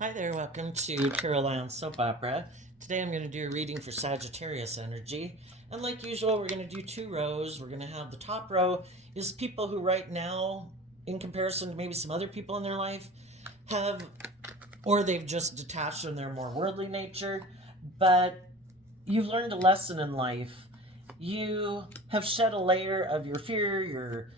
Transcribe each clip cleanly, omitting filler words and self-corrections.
Hi there, welcome to Caroline Soap Opera. Today I'm going to do a reading for Sagittarius energy. And like usual, we're going to do two rows. We're going to have the top row is people who right now, in comparison to maybe some other people in their life, have, or they've just detached from their more worldly nature, but you've learned a lesson in life. You have shed a layer of your fear, your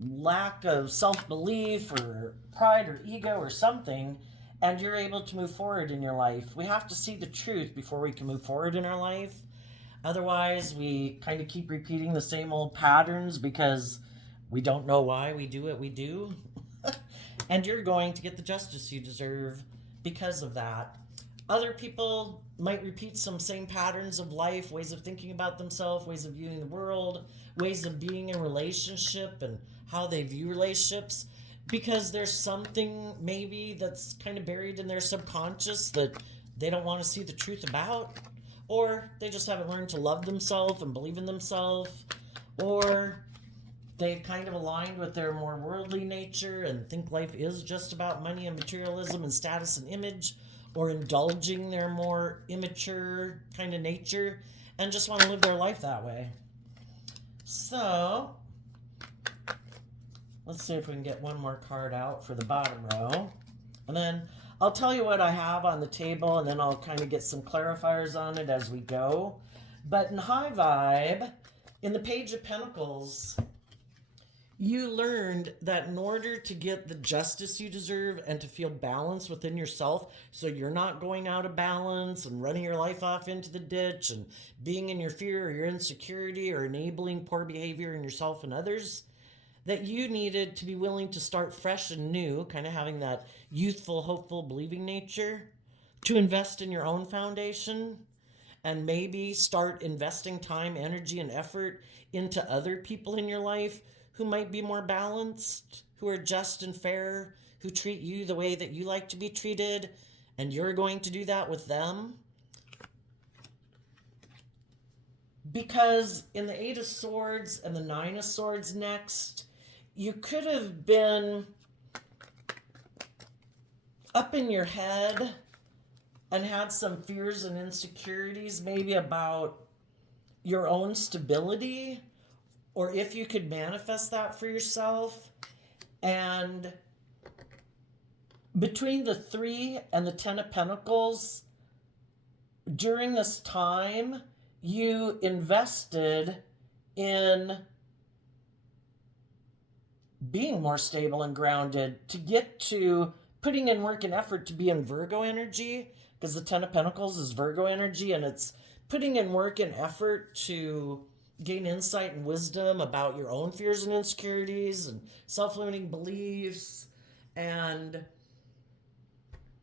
lack of self-belief or pride or ego or something, and you're able to move forward in your life. We have to see the truth before we can move forward in our life. Otherwise, we kind of keep repeating the same old patterns because we don't know why we do what we do. And you're going to get the justice you deserve because of that. Other people might repeat some same patterns of life, ways of thinking about themselves, ways of viewing the world, ways of being in relationship and how they view relationships, because there's something maybe that's kind of buried in their subconscious that they don't want to see the truth about, or they just haven't learned to love themselves and believe in themselves, or they've kind of aligned with their more worldly nature and think life is just about money and materialism and status and image, or indulging their more immature kind of nature and just want to live their life that way. So, let's see if we can get one more card out for the bottom row. And then I'll tell you what I have on the table, and then I'll kind of get some clarifiers on it as we go. But in high vibe, in the Page of Pentacles, you learned that in order to get the justice you deserve and to feel balance within yourself, so you're not going out of balance and running your life off into the ditch and being in your fear or your insecurity or enabling poor behavior in yourself and others, that you needed to be willing to start fresh and new, kind of having that youthful, hopeful, believing nature, to invest in your own foundation and maybe start investing time, energy, and effort into other people in your life who might be more balanced, who are just and fair, who treat you the way that you like to be treated, and you're going to do that with them. Because in the Eight of Swords and the Nine of Swords next, you could have been up in your head and had some fears and insecurities maybe about your own stability, or if you could manifest that for yourself. And between the 3 and the 10 of Pentacles, during this time, you invested in being more stable and grounded to get to putting in work and effort to be in Virgo energy, because the 10 of Pentacles is Virgo energy, and it's putting in work and effort to gain insight and wisdom about your own fears and insecurities and self-limiting beliefs. And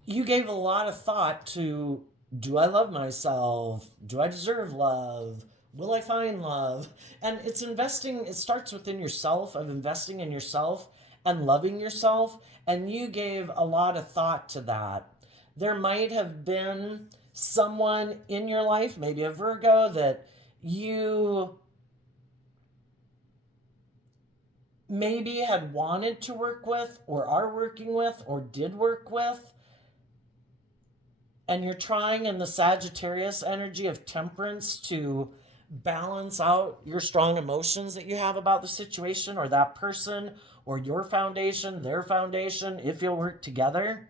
you gave a lot of thought to, do I love myself? Do I deserve love? Will I find love? And it's investing, it starts within yourself, of investing in yourself and loving yourself. And you gave a lot of thought to that. There might have been someone in your life, maybe a Virgo, that you maybe had wanted to work with or are working with or did work with, and you're trying in the Sagittarius energy of temperance to balance out your strong emotions that you have about the situation or that person or your foundation, their foundation, if you'll work together.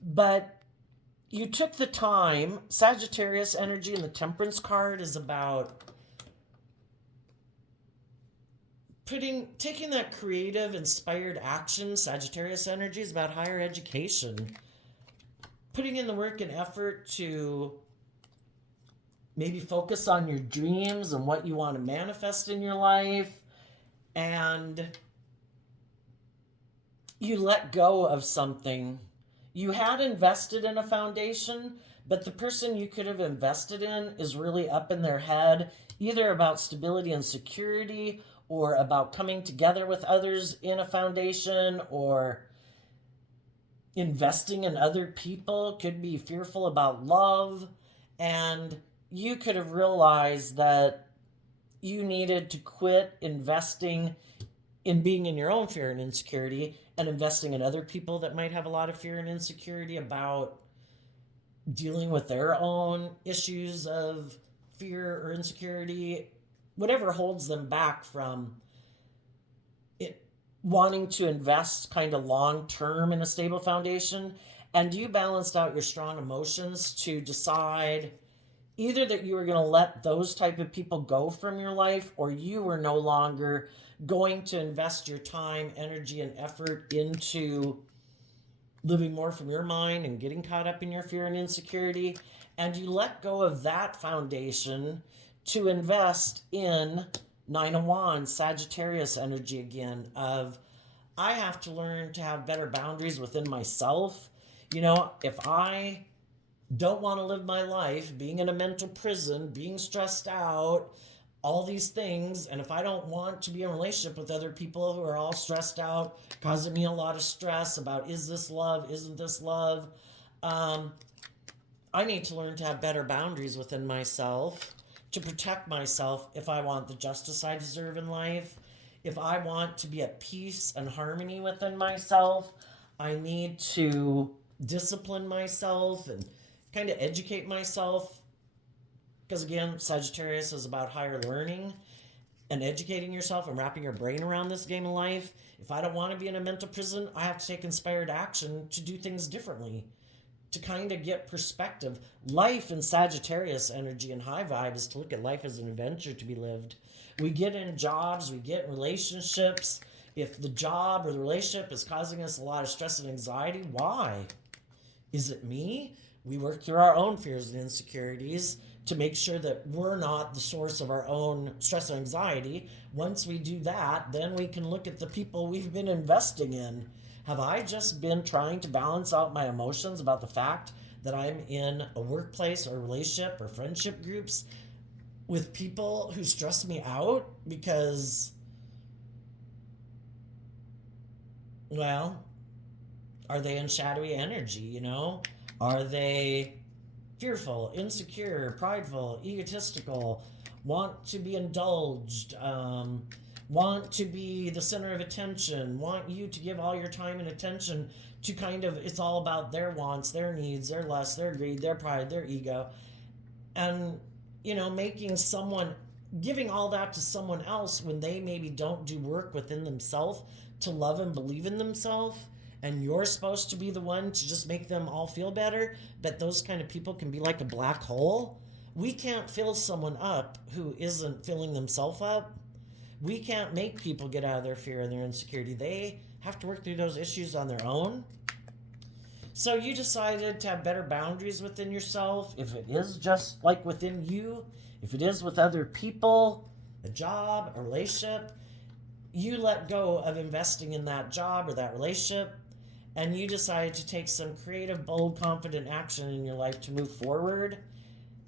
But you took the time. Sagittarius energy in the Temperance card is about taking that creative, inspired action. Sagittarius energy is about higher education. Putting in the work and effort to maybe focus on your dreams and what you want to manifest in your life. And you let go of something. You had invested in a foundation, but the person you could have invested in is really up in their head, either about stability and security, or about coming together with others in a foundation, or investing in other people. Could be fearful about love. And you could have realized that you needed to quit investing in being in your own fear and insecurity and investing in other people that might have a lot of fear and insecurity about dealing with their own issues of fear or insecurity, whatever holds them back from it, wanting to invest kind of long term in a stable foundation. And you balanced out your strong emotions to decide either that you were going to let those type of people go from your life, or you were no longer going to invest your time, energy, and effort into living more from your mind and getting caught up in your fear and insecurity. And you let go of that foundation to invest in Nine of Wands, Sagittarius energy again, of I have to learn to have better boundaries within myself. If I don't want to live my life being in a mental prison, being stressed out, all these things, and if I don't want to be in a relationship with other people who are all stressed out, causing me a lot of stress about is this love, isn't this love, I need to learn to have better boundaries within myself to protect myself if I want the justice I deserve in life. If I want to be at peace and harmony within myself, I need to discipline myself and kind of educate myself. Because again, Sagittarius is about higher learning and educating yourself and wrapping your brain around this game of life. If I don't want to be in a mental prison, I have to take inspired action to do things differently, to kind of get perspective. Life in Sagittarius energy and high vibe is to look at life as an adventure to be lived. We get in jobs, we get in relationships. If the job or the relationship is causing us a lot of stress and anxiety, why? Is it me? We work through our own fears and insecurities to make sure that we're not the source of our own stress and anxiety. Once we do that, then we can look at the people we've been investing in. Have I just been trying to balance out my emotions about the fact that I'm in a workplace or relationship or friendship groups with people who stress me out because, well, are they in shadowy energy, Are they fearful, insecure, prideful, egotistical, want to be indulged, want to be the center of attention, want you to give all your time and attention to it's all about their wants, their needs, their lust, their greed, their pride, their ego. And, giving all that to someone else when they maybe don't do work within themselves to love and believe in themselves. And you're supposed to be the one to just make them all feel better, but those kind of people can be like a black hole. We can't fill someone up who isn't filling themselves up. We can't make people get out of their fear and their insecurity. They have to work through those issues on their own. So you decided to have better boundaries within yourself. If it is just like within you, if it is with other people, a job, a relationship, you let go of investing in that job or that relationship, and you decided to take some creative, bold, confident action in your life to move forward,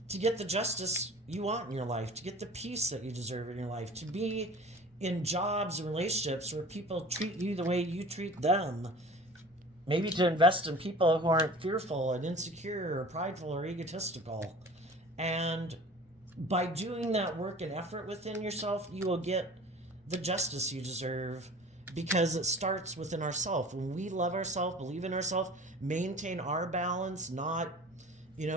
to get the justice you want in your life, to get the peace that you deserve in your life, to be in jobs and relationships where people treat you the way you treat them. Maybe to invest in people who aren't fearful and insecure or prideful or egotistical. And by doing that work and effort within yourself, you will get the justice you deserve, because it starts within ourselves. When we love ourselves, believe in ourselves, maintain our balance, not,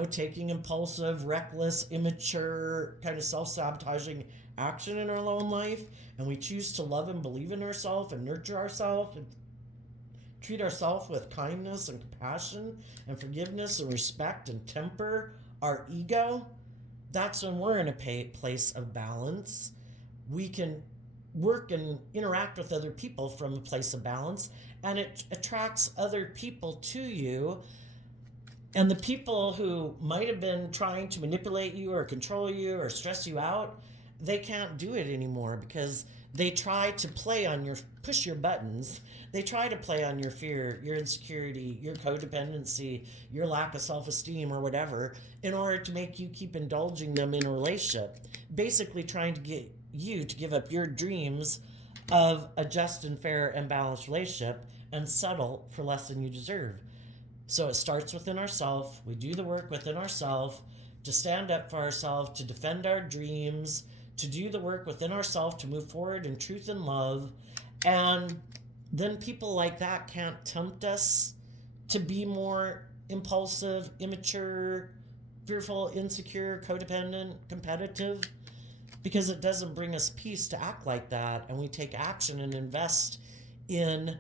taking impulsive, reckless, immature, kind of self-sabotaging action in our own life, and we choose to love and believe in ourselves and nurture ourselves and treat ourselves with kindness and compassion and forgiveness and respect and temper our ego, that's when we're in a place of balance. We can work and interact with other people from a place of balance, and it attracts other people to you. And the people who might have been trying to manipulate you or control you or stress you out, they can't do it anymore, because they try to push your buttons. They try to play on your fear, your insecurity, your codependency, your lack of self-esteem or whatever, in order to make you keep indulging them in a relationship. Basically trying to get you to give up your dreams of a just and fair and balanced relationship and settle for less than you deserve. So it starts within ourselves. We do the work within ourselves to stand up for ourselves, to defend our dreams, to do the work within ourselves to move forward in truth and love. And then people like that can't tempt us to be more impulsive, immature, fearful, insecure, codependent, competitive, because it doesn't bring us peace to act like that. And we take action and invest in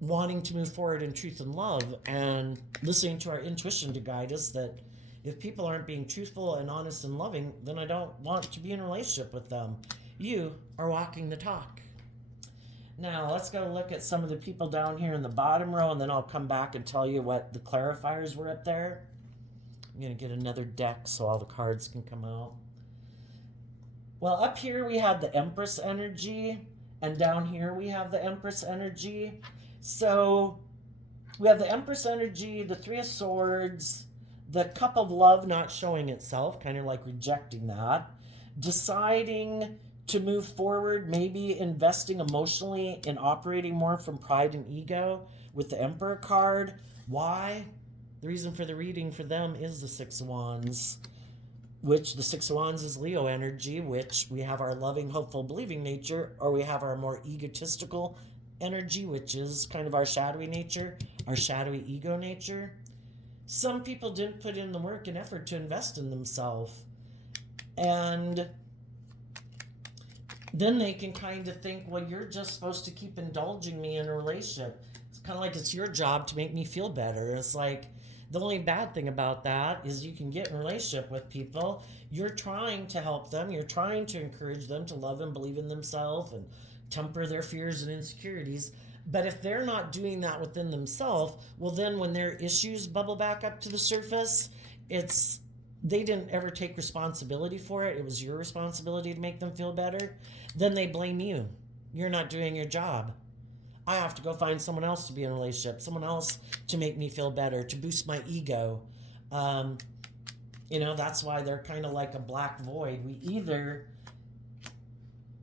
wanting to move forward in truth and love and listening to our intuition to guide us that if people aren't being truthful and honest and loving, then I don't want to be in a relationship with them. You are walking the talk. Now, let's go look at some of the people down here in the bottom row, and then I'll come back and tell you what the clarifiers were up there. I'm going to get another deck so all the cards can come out. Well, up here we have the Empress energy, and down here we have the Empress energy. So we have the Empress energy, the Three of Swords, the Cup of Love not showing itself, kind of like rejecting that, deciding to move forward, maybe investing emotionally in operating more from pride and ego with the Emperor card. Why? The reason for the reading for them is the Six of Wands, which the Six of Wands is Leo energy, which we have our loving, hopeful, believing nature, or we have our more egotistical energy, which is kind of our shadowy nature, our shadowy ego nature. Some people didn't put in the work and effort to invest in themselves. And then they can kind of think, well, you're just supposed to keep indulging me in a relationship. It's kind of like it's your job to make me feel better. It's like the only bad thing about that is you can get in a relationship with people. You're trying to help them. You're trying to encourage them to love and believe in themselves and temper their fears and insecurities. But if they're not doing that within themselves, well, then when their issues bubble back up to the surface, they didn't ever take responsibility for it. It was your responsibility to make them feel better. Then they blame you. You're not doing your job. I have to go find someone else to be in a relationship, someone else to make me feel better, to boost my ego. That's why they're kind of like a black void. We either,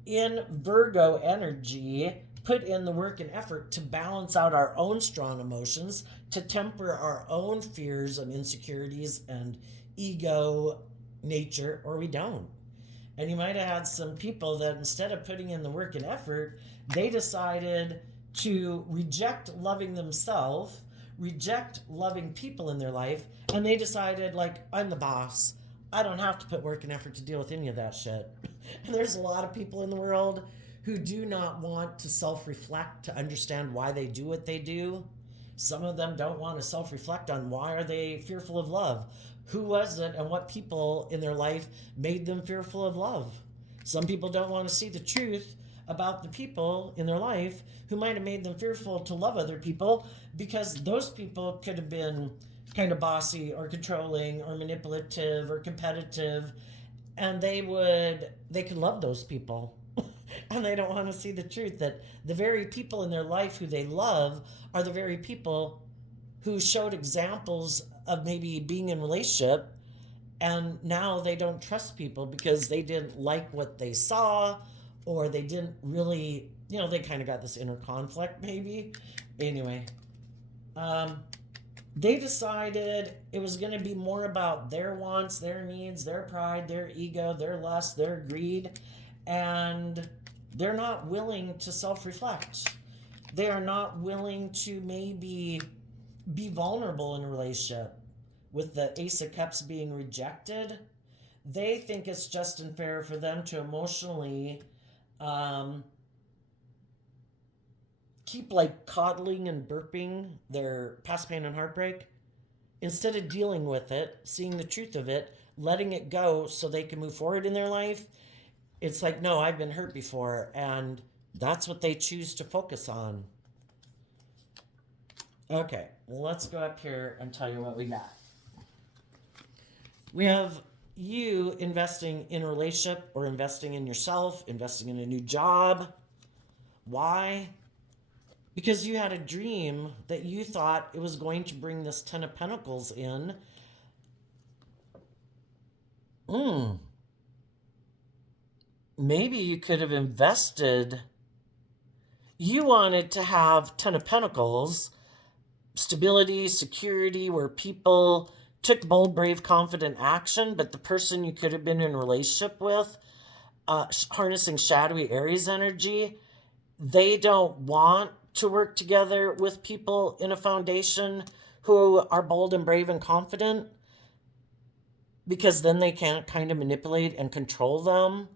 in Virgo energy, put in the work and effort to balance out our own strong emotions, to temper our own fears and insecurities and ego nature, or we don't. And you might have had some people that instead of putting in the work and effort, they decided to reject loving themselves, reject loving people in their life, and they decided, like, I'm the boss. I don't have to put work and effort to deal with any of that shit. And there's a lot of people in the world who do not want to self-reflect to understand why they do what they do. Some of them don't want to self-reflect on why are they fearful of love. Who was it and what people in their life made them fearful of love? Some people don't want to see the truth about the people in their life who might have made them fearful to love other people, because those people could have been kind of bossy or controlling or manipulative or competitive, and they could love those people. And they don't want to see the truth that the very people in their life who they love are the very people who showed examples of maybe being in a relationship, and now they don't trust people because they didn't like what they saw, or they didn't really, they kind of got this inner conflict maybe. Anyway, they decided it was going to be more about their wants, their needs, their pride, their ego, their lust, their greed, and they're not willing to self-reflect. They are not willing to maybe be vulnerable in a relationship. With the Ace of Cups being rejected, they think it's just unfair for them to emotionally keep like coddling and burping their past pain and heartbreak instead of dealing with it, seeing the truth of it, letting it go so they can move forward in their life. It's like, no, I've been hurt before, and that's what they choose to focus on. Okay, let's go up here and tell you what we got. We have you investing in a relationship or investing in yourself, investing in a new job. Why? Because you had a dream that you thought it was going to bring this Ten of Pentacles in. Maybe you could have invested. You wanted to have Ten of Pentacles, stability, security, where people took bold, brave, confident action, but the person you could have been in a relationship with, harnessing shadowy Aries energy, they don't want to work together with people in a foundation who are bold and brave and confident, because then they can't kind of manipulate and control them.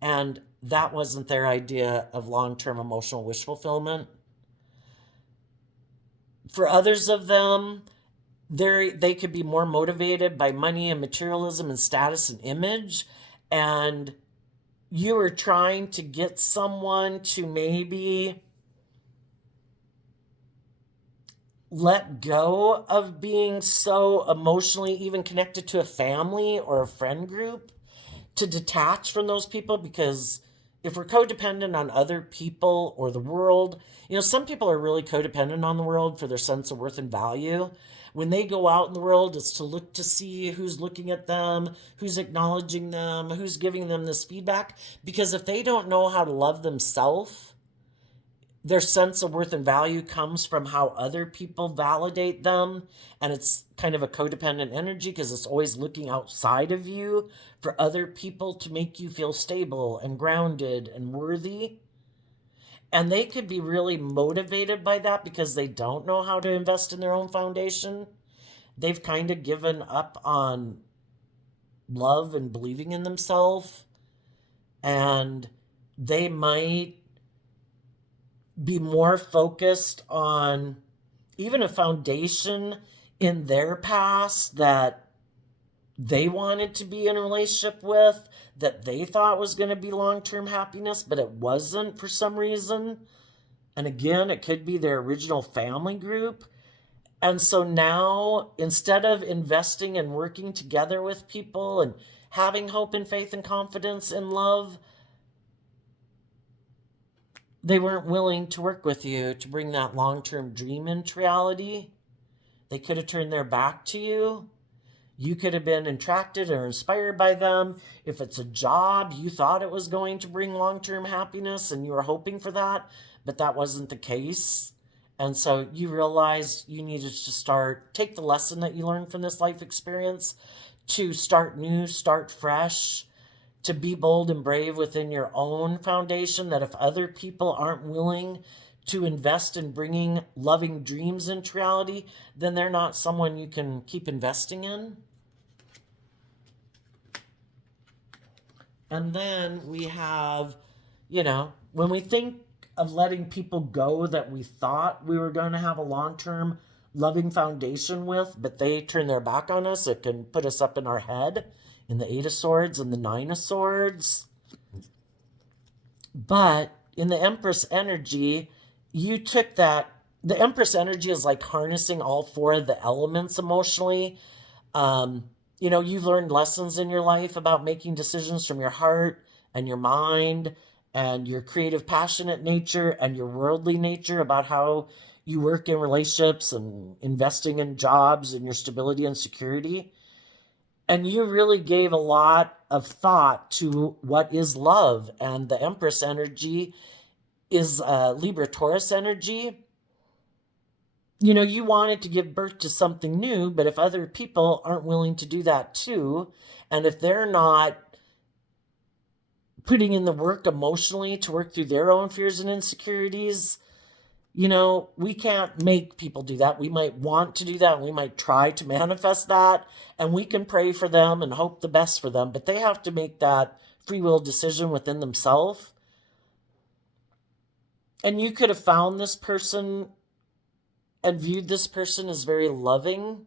And that wasn't their idea of long-term emotional wish fulfillment. For others of them, they could be more motivated by money and materialism and status and image. And you are trying to get someone to maybe let go of being so emotionally even connected to a family or a friend group, to detach from those people. Because if we're codependent on other people or the world, some people are really codependent on the world for their sense of worth and value. When they go out in the world, it's to look to see who's looking at them, who's acknowledging them, who's giving them this feedback. Because if they don't know how to love themselves, their sense of worth and value comes from how other people validate them. And it's kind of a codependent energy, because it's always looking outside of you for other people to make you feel stable and grounded and worthy. And they could be really motivated by that because they don't know how to invest in their own foundation. They've kind of given up on love and believing in themselves. And they might be more focused on even a foundation in their past that they wanted to be in a relationship with, that they thought was going to be long-term happiness, but it wasn't for some reason. And again, it could be their original family group. And so now, instead of investing and working together with people and having hope and faith and confidence in love, they weren't willing to work with you to bring that long-term dream into reality. They could have turned their back to you. You could have been attracted or inspired by them. If it's a job, you thought it was going to bring long-term happiness and you were hoping for that, but that wasn't the case. And so you realized you needed to take the lesson that you learned from this life experience to start new, start fresh, to be bold and brave within your own foundation, that if other people aren't willing to invest in bringing loving dreams into reality, then they're not someone you can keep investing in. And then we have, when we think of letting people go that we thought we were going to have a long-term loving foundation with, but they turn their back on us, it can put us up in our head in the 8 of Swords and the 9 of Swords. But in the Empress energy, you took that. The Empress energy is like harnessing all 4 of the elements emotionally. You've learned lessons in your life about making decisions from your heart and your mind and your creative, passionate nature and your worldly nature, about how you work in relationships and investing in jobs and your stability and security. And you really gave a lot of thought to what is love. And the Empress energy is Libra Taurus energy. You wanted to give birth to something new, but if other people aren't willing to do that too, and if they're not putting in the work emotionally to work through their own fears and insecurities, we can't make people do that. We might want to do that. We might try to manifest that, and we can pray for them and hope the best for them, but they have to make that free will decision within themselves. And you could have found this person and viewed this person as very loving,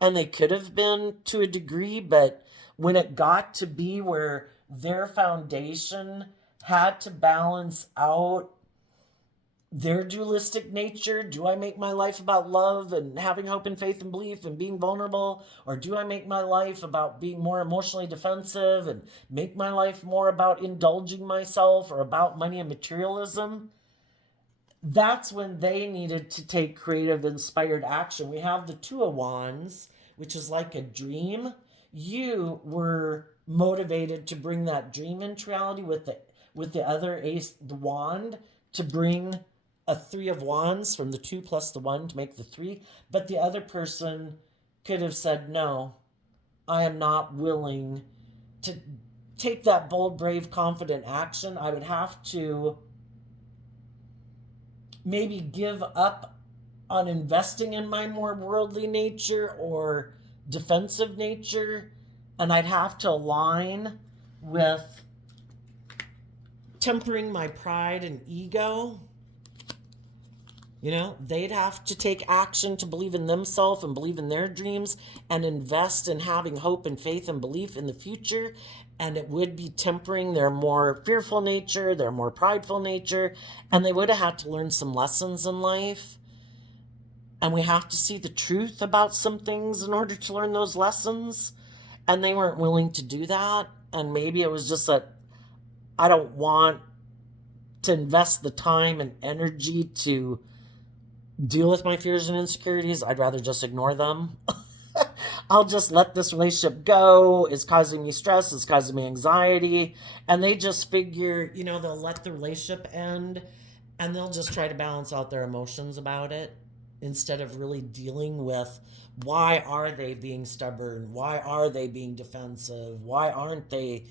and they could have been to a degree, but when it got to be where their foundation had to balance out their dualistic nature, do I make my life about love and having hope and faith and belief and being vulnerable, or do I make my life about being more emotionally defensive and make my life more about indulging myself or about money and materialism? That's when they needed to take creative, inspired action. We have the 2 of Wands, which is like a dream. You were motivated to bring that dream into reality with the other ace, the wand, to bring a 3 of Wands from the 2 plus the 1 to make the 3. But the other person could have said, no, I am not willing to take that bold, brave, confident action. I would have to maybe give up on investing in my more worldly nature or defensive nature, and I'd have to align with tempering my pride and ego. They'd have to take action to believe in themselves and believe in their dreams and invest in having hope and faith and belief in the future. And it would be tempering their more fearful nature, their more prideful nature. And they would have had to learn some lessons in life. And we have to see the truth about some things in order to learn those lessons. And they weren't willing to do that. And maybe it was just that I don't want to invest the time and energy to deal with my fears and insecurities. I'd rather just ignore them. I'll just let this relationship go. It's causing me stress. It's causing me anxiety. And they just figure, they'll let the relationship end and they'll just try to balance out their emotions about it instead of really dealing with why are they being stubborn? Why are they being defensive? Why aren't they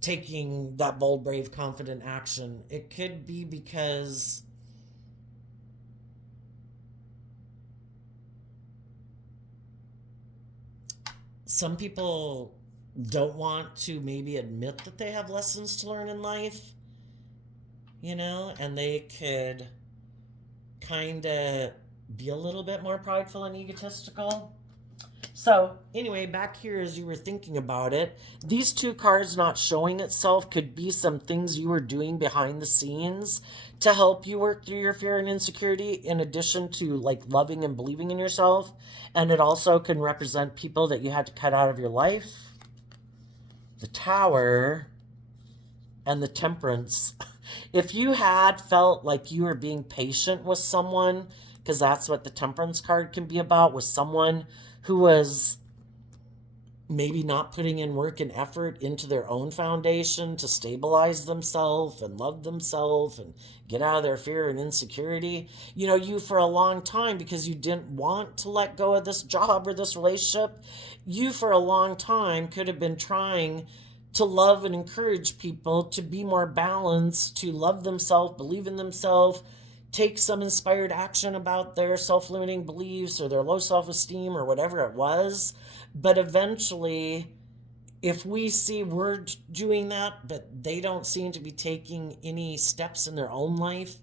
taking that bold, brave, confident action? It could be because some people don't want to maybe admit that they have lessons to learn in life, and they could kind of be a little bit more prideful and egotistical. So, anyway, back here as you were thinking about it, these two cards not showing itself could be some things you were doing behind the scenes to help you work through your fear and insecurity, in addition to like loving and believing in yourself. And it also can represent people that you had to cut out of your life. The Tower and the Temperance. If you had felt like you were being patient with someone, because that's what the Temperance card can be about, with someone who was maybe not putting in work and effort into their own foundation to stabilize themselves and love themselves and get out of their fear and insecurity. You for a long time, because you didn't want to let go of this job or this relationship, you for a long time could have been trying to love and encourage people to be more balanced, to love themselves, believe in themselves, take some inspired action about their self-limiting beliefs or their low self-esteem or whatever it was. But eventually, if we see we're doing that, but they don't seem to be taking any steps in their own life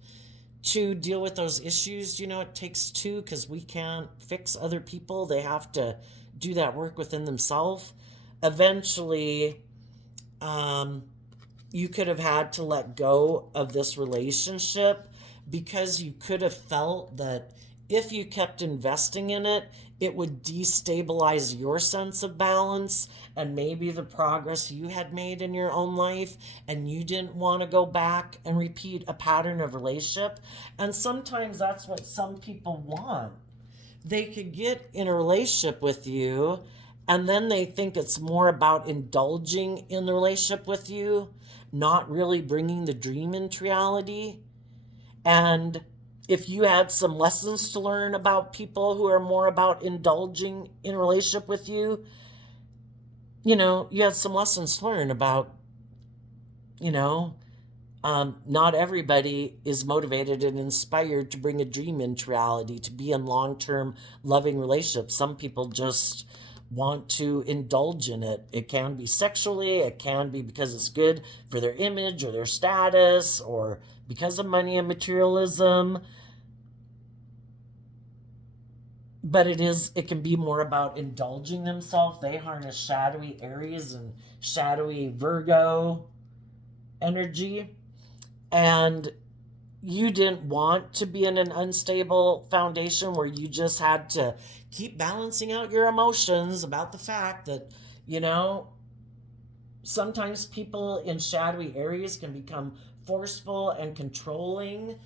to deal with those issues, it takes two, because we can't fix other people. They have to do that work within themselves. Eventually, you could have had to let go of this relationship because you could have felt that if you kept investing in it, it would destabilize your sense of balance and maybe the progress you had made in your own life, and you didn't want to go back and repeat a pattern of relationship. And sometimes that's what some people want. They could get in a relationship with you, and then they think it's more about indulging in the relationship with you, not really bringing the dream into reality. And if you had some lessons to learn about people who are more about indulging in a relationship with you, you had some lessons to learn about, not everybody is motivated and inspired to bring a dream into reality, to be in long-term loving relationships. Some people just want to indulge in it. It can be sexually, it can be because it's good for their image or their status, or because of money and materialism. But it can be more about indulging themselves. They harness shadowy Aries and shadowy Virgo energy. And you didn't want to be in an unstable foundation where you just had to keep balancing out your emotions about the fact that, sometimes people in shadowy areas can become forceful and controlling.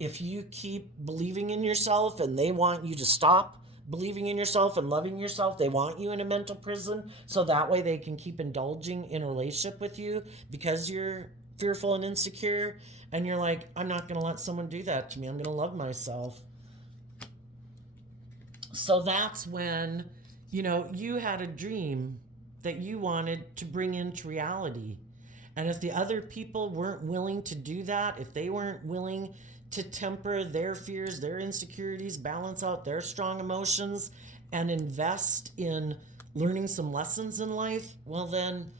If you keep believing in yourself and they want you to stop believing in yourself and loving yourself, they want you in a mental prison so that way they can keep indulging in a relationship with you because you're fearful and insecure. And you're like, I'm not going to let someone do that to me. I'm going to love myself. So that's when, you had a dream that you wanted to bring into reality. And if the other people weren't willing to do that, if they weren't willing to temper their fears, their insecurities, balance out their strong emotions, and invest in learning some lessons in life, well, then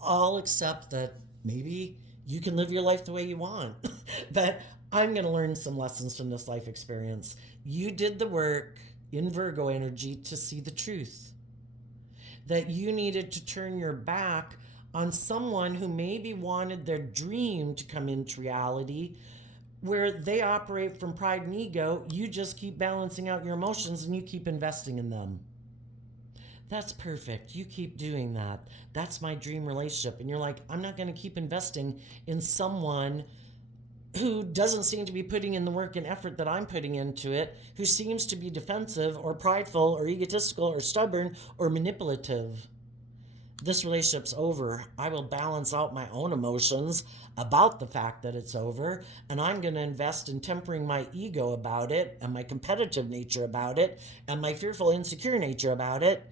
I'll accept that maybe you can live your life the way you want. But I'm going to learn some lessons from this life experience. You did the work in Virgo energy to see the truth. That you needed to turn your back on someone who maybe wanted their dream to come into reality, where they operate from pride and ego. You just keep balancing out your emotions and you keep investing in them. That's perfect. You keep doing that. That's my dream relationship. And you're like, I'm not going to keep investing in someone who doesn't seem to be putting in the work and effort that I'm putting into it, who seems to be defensive or prideful or egotistical or stubborn or manipulative. This relationship's over. I will balance out my own emotions about the fact that it's over, and I'm going to invest in tempering my ego about it and my competitive nature about it and my fearful, insecure nature about it.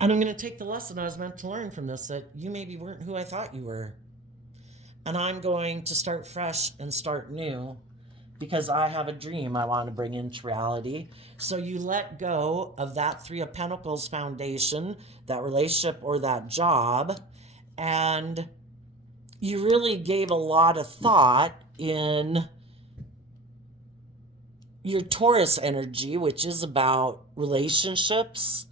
And I'm going to take the lesson I was meant to learn from this, that you maybe weren't who I thought you were. And I'm going to start fresh and start new because I have a dream I want to bring into reality. So you let go of that Three of Pentacles foundation, that relationship or that job, and you really gave a lot of thought in your Taurus energy, which is about relationships.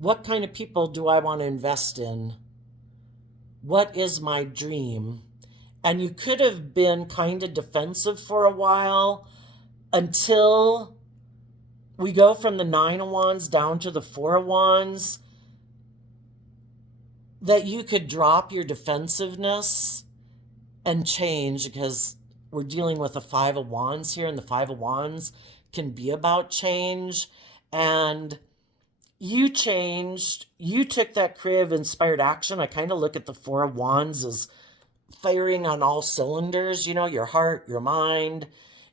What kind of people do I want to invest in? What is my dream? And you could have been kind of defensive for a while until we go from the Nine of Wands down to the Four of Wands, that you could drop your defensiveness and change, because we're dealing with a Five of Wands here, and the Five of Wands can be about change. And you changed, you took that creative inspired action. I kind of look at the Four of Wands as firing on all cylinders, your heart, your mind,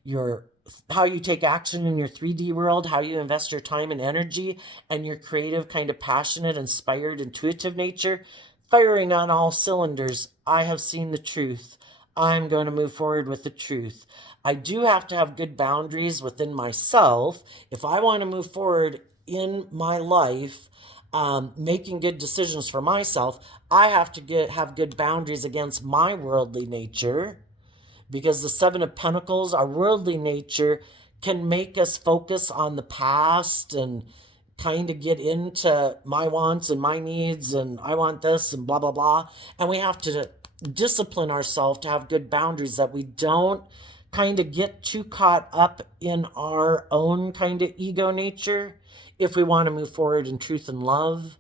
your how you take action in your 3D world, how you invest your time and energy, and your creative, kind of passionate, inspired, intuitive nature, firing on all cylinders. I have seen the truth. I'm going to move forward with the truth. I do have to have good boundaries within myself if I want to move forward in my life. Making good decisions for myself, I have to have good boundaries against my worldly nature, because the Seven of Pentacles, our worldly nature, can make us focus on the past and kind of get into my wants and my needs and I want this and blah, blah, blah. And we have to discipline ourselves to have good boundaries, that we don't kind of get too caught up in our own kind of ego nature if we want to move forward in truth and love,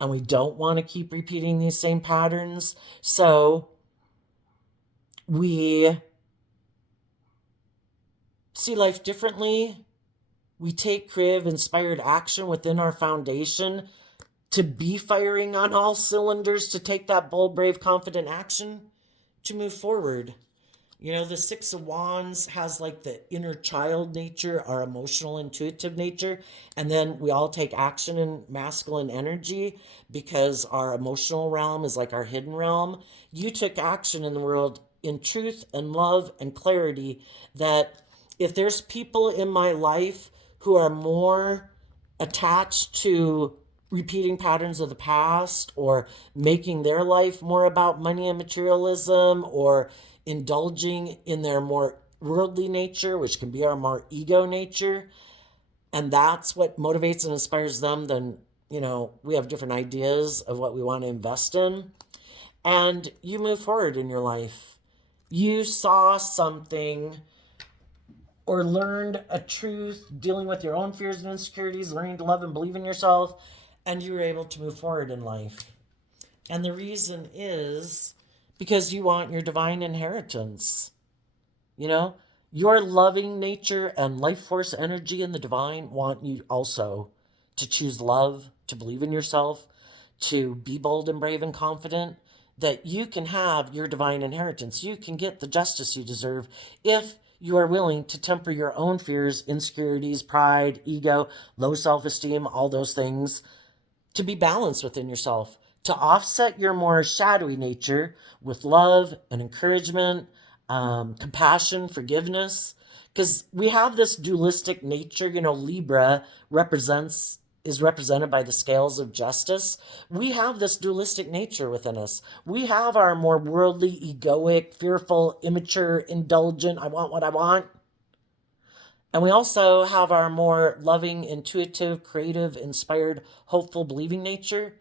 and we don't want to keep repeating these same patterns. So we see life differently. We take creative, inspired action within our foundation to be firing on all cylinders, to take that bold, brave, confident action to move forward. The Six of Wands has like the inner child nature, our emotional, intuitive nature. And then we all take action in masculine energy because our emotional realm is like our hidden realm. You took action in the world in truth and love and clarity, that if there's people in my life who are more attached to repeating patterns of the past, or making their life more about money and materialism, or indulging in their more worldly nature, which can be our more ego nature, and that's what motivates and inspires them, then, we have different ideas of what we want to invest in. And you move forward in your life. You saw something or learned a truth, dealing with your own fears and insecurities, learning to love and believe in yourself, and you were able to move forward in life. And the reason is because you want your divine inheritance. Your loving nature and life force energy in the divine want you also to choose love, to believe in yourself, to be bold and brave and confident, that you can have your divine inheritance. You can get the justice you deserve if you are willing to temper your own fears, insecurities, pride, ego, low self-esteem, all those things, to be balanced within yourself, to offset your more shadowy nature with love and encouragement, compassion, forgiveness, because we have this dualistic nature. Libra is represented by the scales of justice. We have this dualistic nature within us. We have our more worldly, egoic, fearful, immature, indulgent, I want what I want. And we also have our more loving, intuitive, creative, inspired, hopeful, believing nature.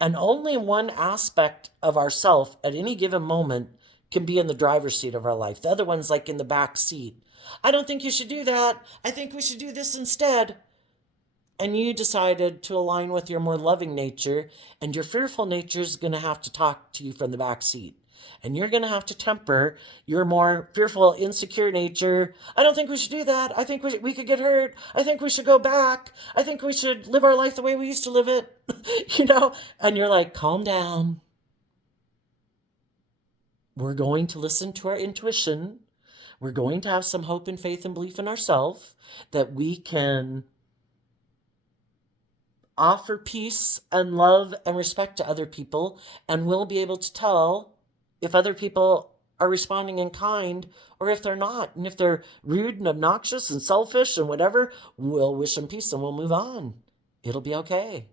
And only one aspect of ourself at any given moment can be in the driver's seat of our life. The other one's like in the back seat. I don't think you should do that. I think we should do this instead. And you decided to align with your more loving nature, and your fearful nature is going to have to talk to you from the back seat. And you're going to have to temper your more fearful, insecure nature. I don't think we should do that. I think we could get hurt. I think we should go back. I think we should live our life the way we used to live it. And you're like, calm down. We're going to listen to our intuition. We're going to have some hope and faith and belief in ourselves that we can offer peace and love and respect to other people, and we'll be able to tell if other people are responding in kind or if they're not. And if they're rude and obnoxious and selfish and whatever, we'll wish them peace and we'll move on. It'll be okay.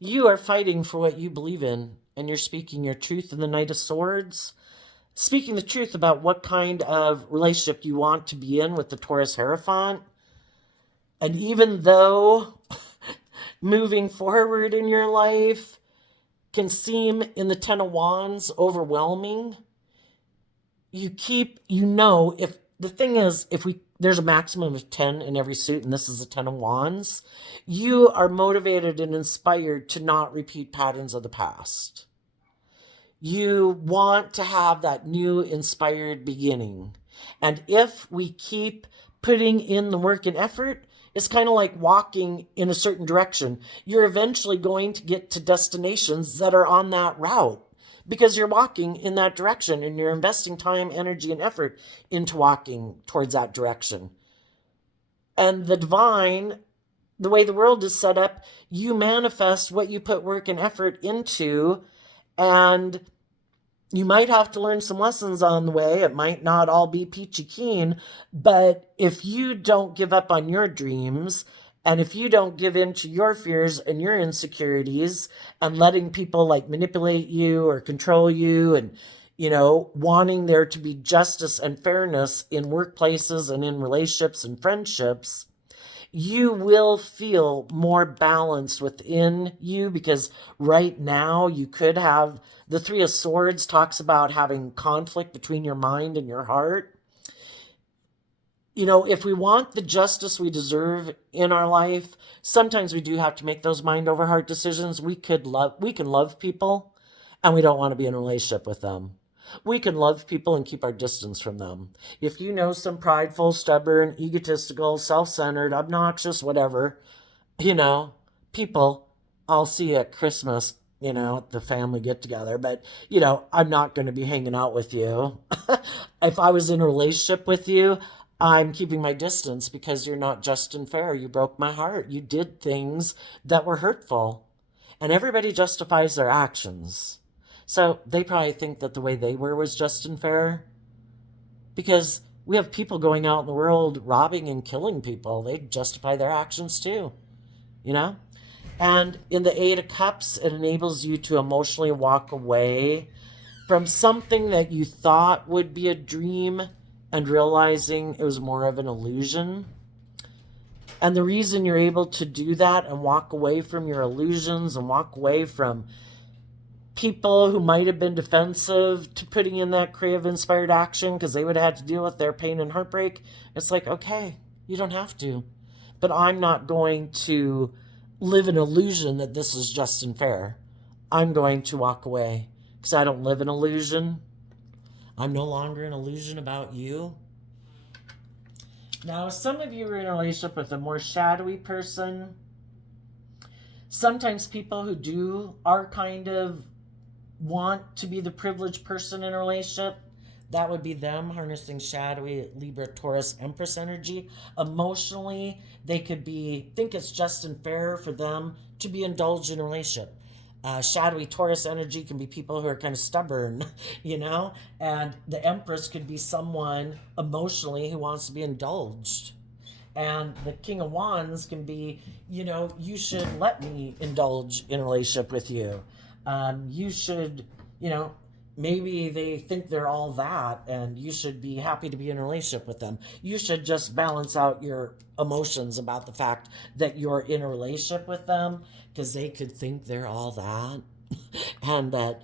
You are fighting for what you believe in, and you're speaking your truth in the Knight of Swords, speaking the truth about what kind of relationship you want to be in with the Taurus Hierophant. And even though moving forward in your life can seem in the Ten of Wands overwhelming, if the thing is, there's a maximum of 10 in every suit, and this is a 10 of Wands, you are motivated and inspired to not repeat patterns of the past. You want to have that new inspired beginning. And if we keep putting in the work and effort, it's kind of like walking in a certain direction. You're eventually going to get to destinations that are on that route because you're walking in that direction and you're investing time, energy, and effort into walking towards that direction. And the divine, the way the world is set up, you manifest what you put work and effort into, and you might have to learn some lessons on the way. It might not all be peachy keen, but if you don't give up on your dreams, and if you don't give in to your fears and your insecurities and letting people like manipulate you or control you and, wanting there to be justice and fairness in workplaces and in relationships and friendships, you will feel more balanced within you, because right now you could have the Three of Swords talks about having conflict between your mind and your heart. If we want the justice we deserve in our life, sometimes we do have to make those mind over heart decisions. We can love people, and we don't want to be in a relationship with them. We can love people and keep our distance from them. If you know some prideful, stubborn, egotistical, self-centered, obnoxious, whatever, people, I'll see you at Christmas, the family get together, but, I'm not going to be hanging out with you. If I was in a relationship with you, I'm keeping my distance because you're not just and fair. You broke my heart. You did things that were hurtful. And everybody justifies their actions. So they probably think that the way they were was just and fair. Because we have people going out in the world robbing and killing people. They justify their actions too. And in the Eight of Cups, it enables you to emotionally walk away from something that you thought would be a dream and realizing it was more of an illusion. And the reason you're able to do that and walk away from your illusions and walk away from people who might have been defensive to putting in that creative inspired action because they would have had to deal with their pain and heartbreak, it's like, okay, you don't have to. But I'm not going to live an illusion that this is just and fair. I'm going to walk away because I don't live an illusion. I'm no longer an illusion about you. Now, some of you are in a relationship with a more shadowy person. Sometimes people who are kind of want to be the privileged person in a relationship, that would be them harnessing shadowy Libra, Taurus, Empress energy. Emotionally, they could think it's just and fair for them to be indulged in a relationship. Shadowy Taurus energy can be people who are kind of stubborn, and the Empress could be someone emotionally who wants to be indulged. And the King of Wands can be, you should let me indulge in a relationship with you. You should, maybe they think they're all that, and you should be happy to be in a relationship with them. You should just balance out your emotions about the fact that you're in a relationship with them, because they could think they're all that. And that,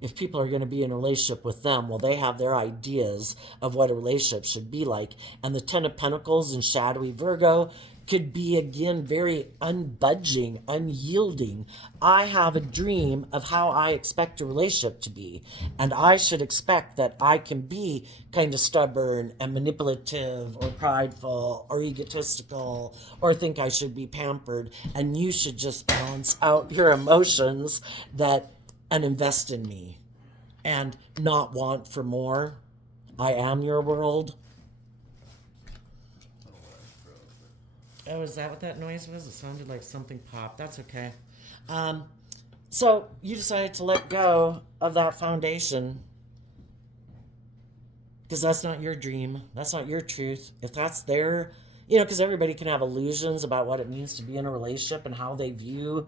if people are going to be in a relationship with them, well, they have their ideas of what a relationship should be like. And the Ten of Pentacles in shadowy Virgo could be, again, very unbudging, unyielding. I have a dream of how I expect a relationship to be, and I should expect that I can be kind of stubborn and manipulative or prideful or egotistical or think I should be pampered, and you should just balance out your emotions and invest in me and not want for more. I am your world. Oh, is that what that noise was? It sounded like something popped. That's okay. So you decided to let go of that foundation because that's not your dream. That's not your truth. If that's their, because everybody can have illusions about what it means to be in a relationship and how they view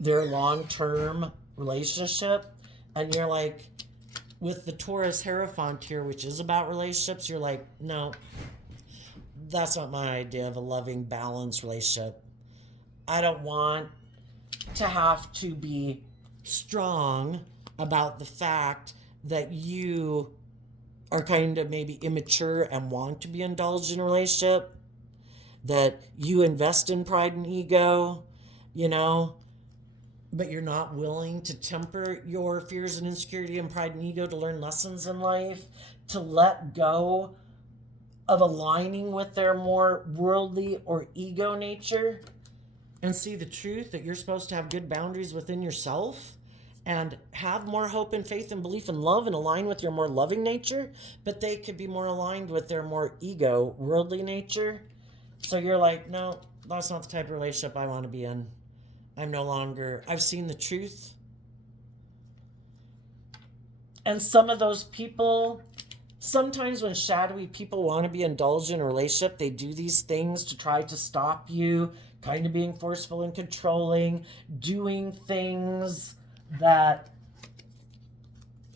their long-term relationship. And you're like, with the Taurus Hierophant here, which is about relationships, you're like, no, that's not my idea of a loving, balanced relationship. I don't want to have to be strong about the fact that you are kind of maybe immature and want to be indulged in a relationship, that you invest in pride and ego, but you're not willing to temper your fears and insecurity and pride and ego to learn lessons in life, to let go of aligning with their more worldly or ego nature and see the truth that you're supposed to have good boundaries within yourself and have more hope and faith and belief and love and align with your more loving nature, but they could be more aligned with their more ego, worldly nature. So you're like, no, that's not the type of relationship I want to be in. I've seen the truth. And some of those people, sometimes when shadowy people want to be indulged in a relationship, they do these things to try to stop you, kind of being forceful and controlling, doing things that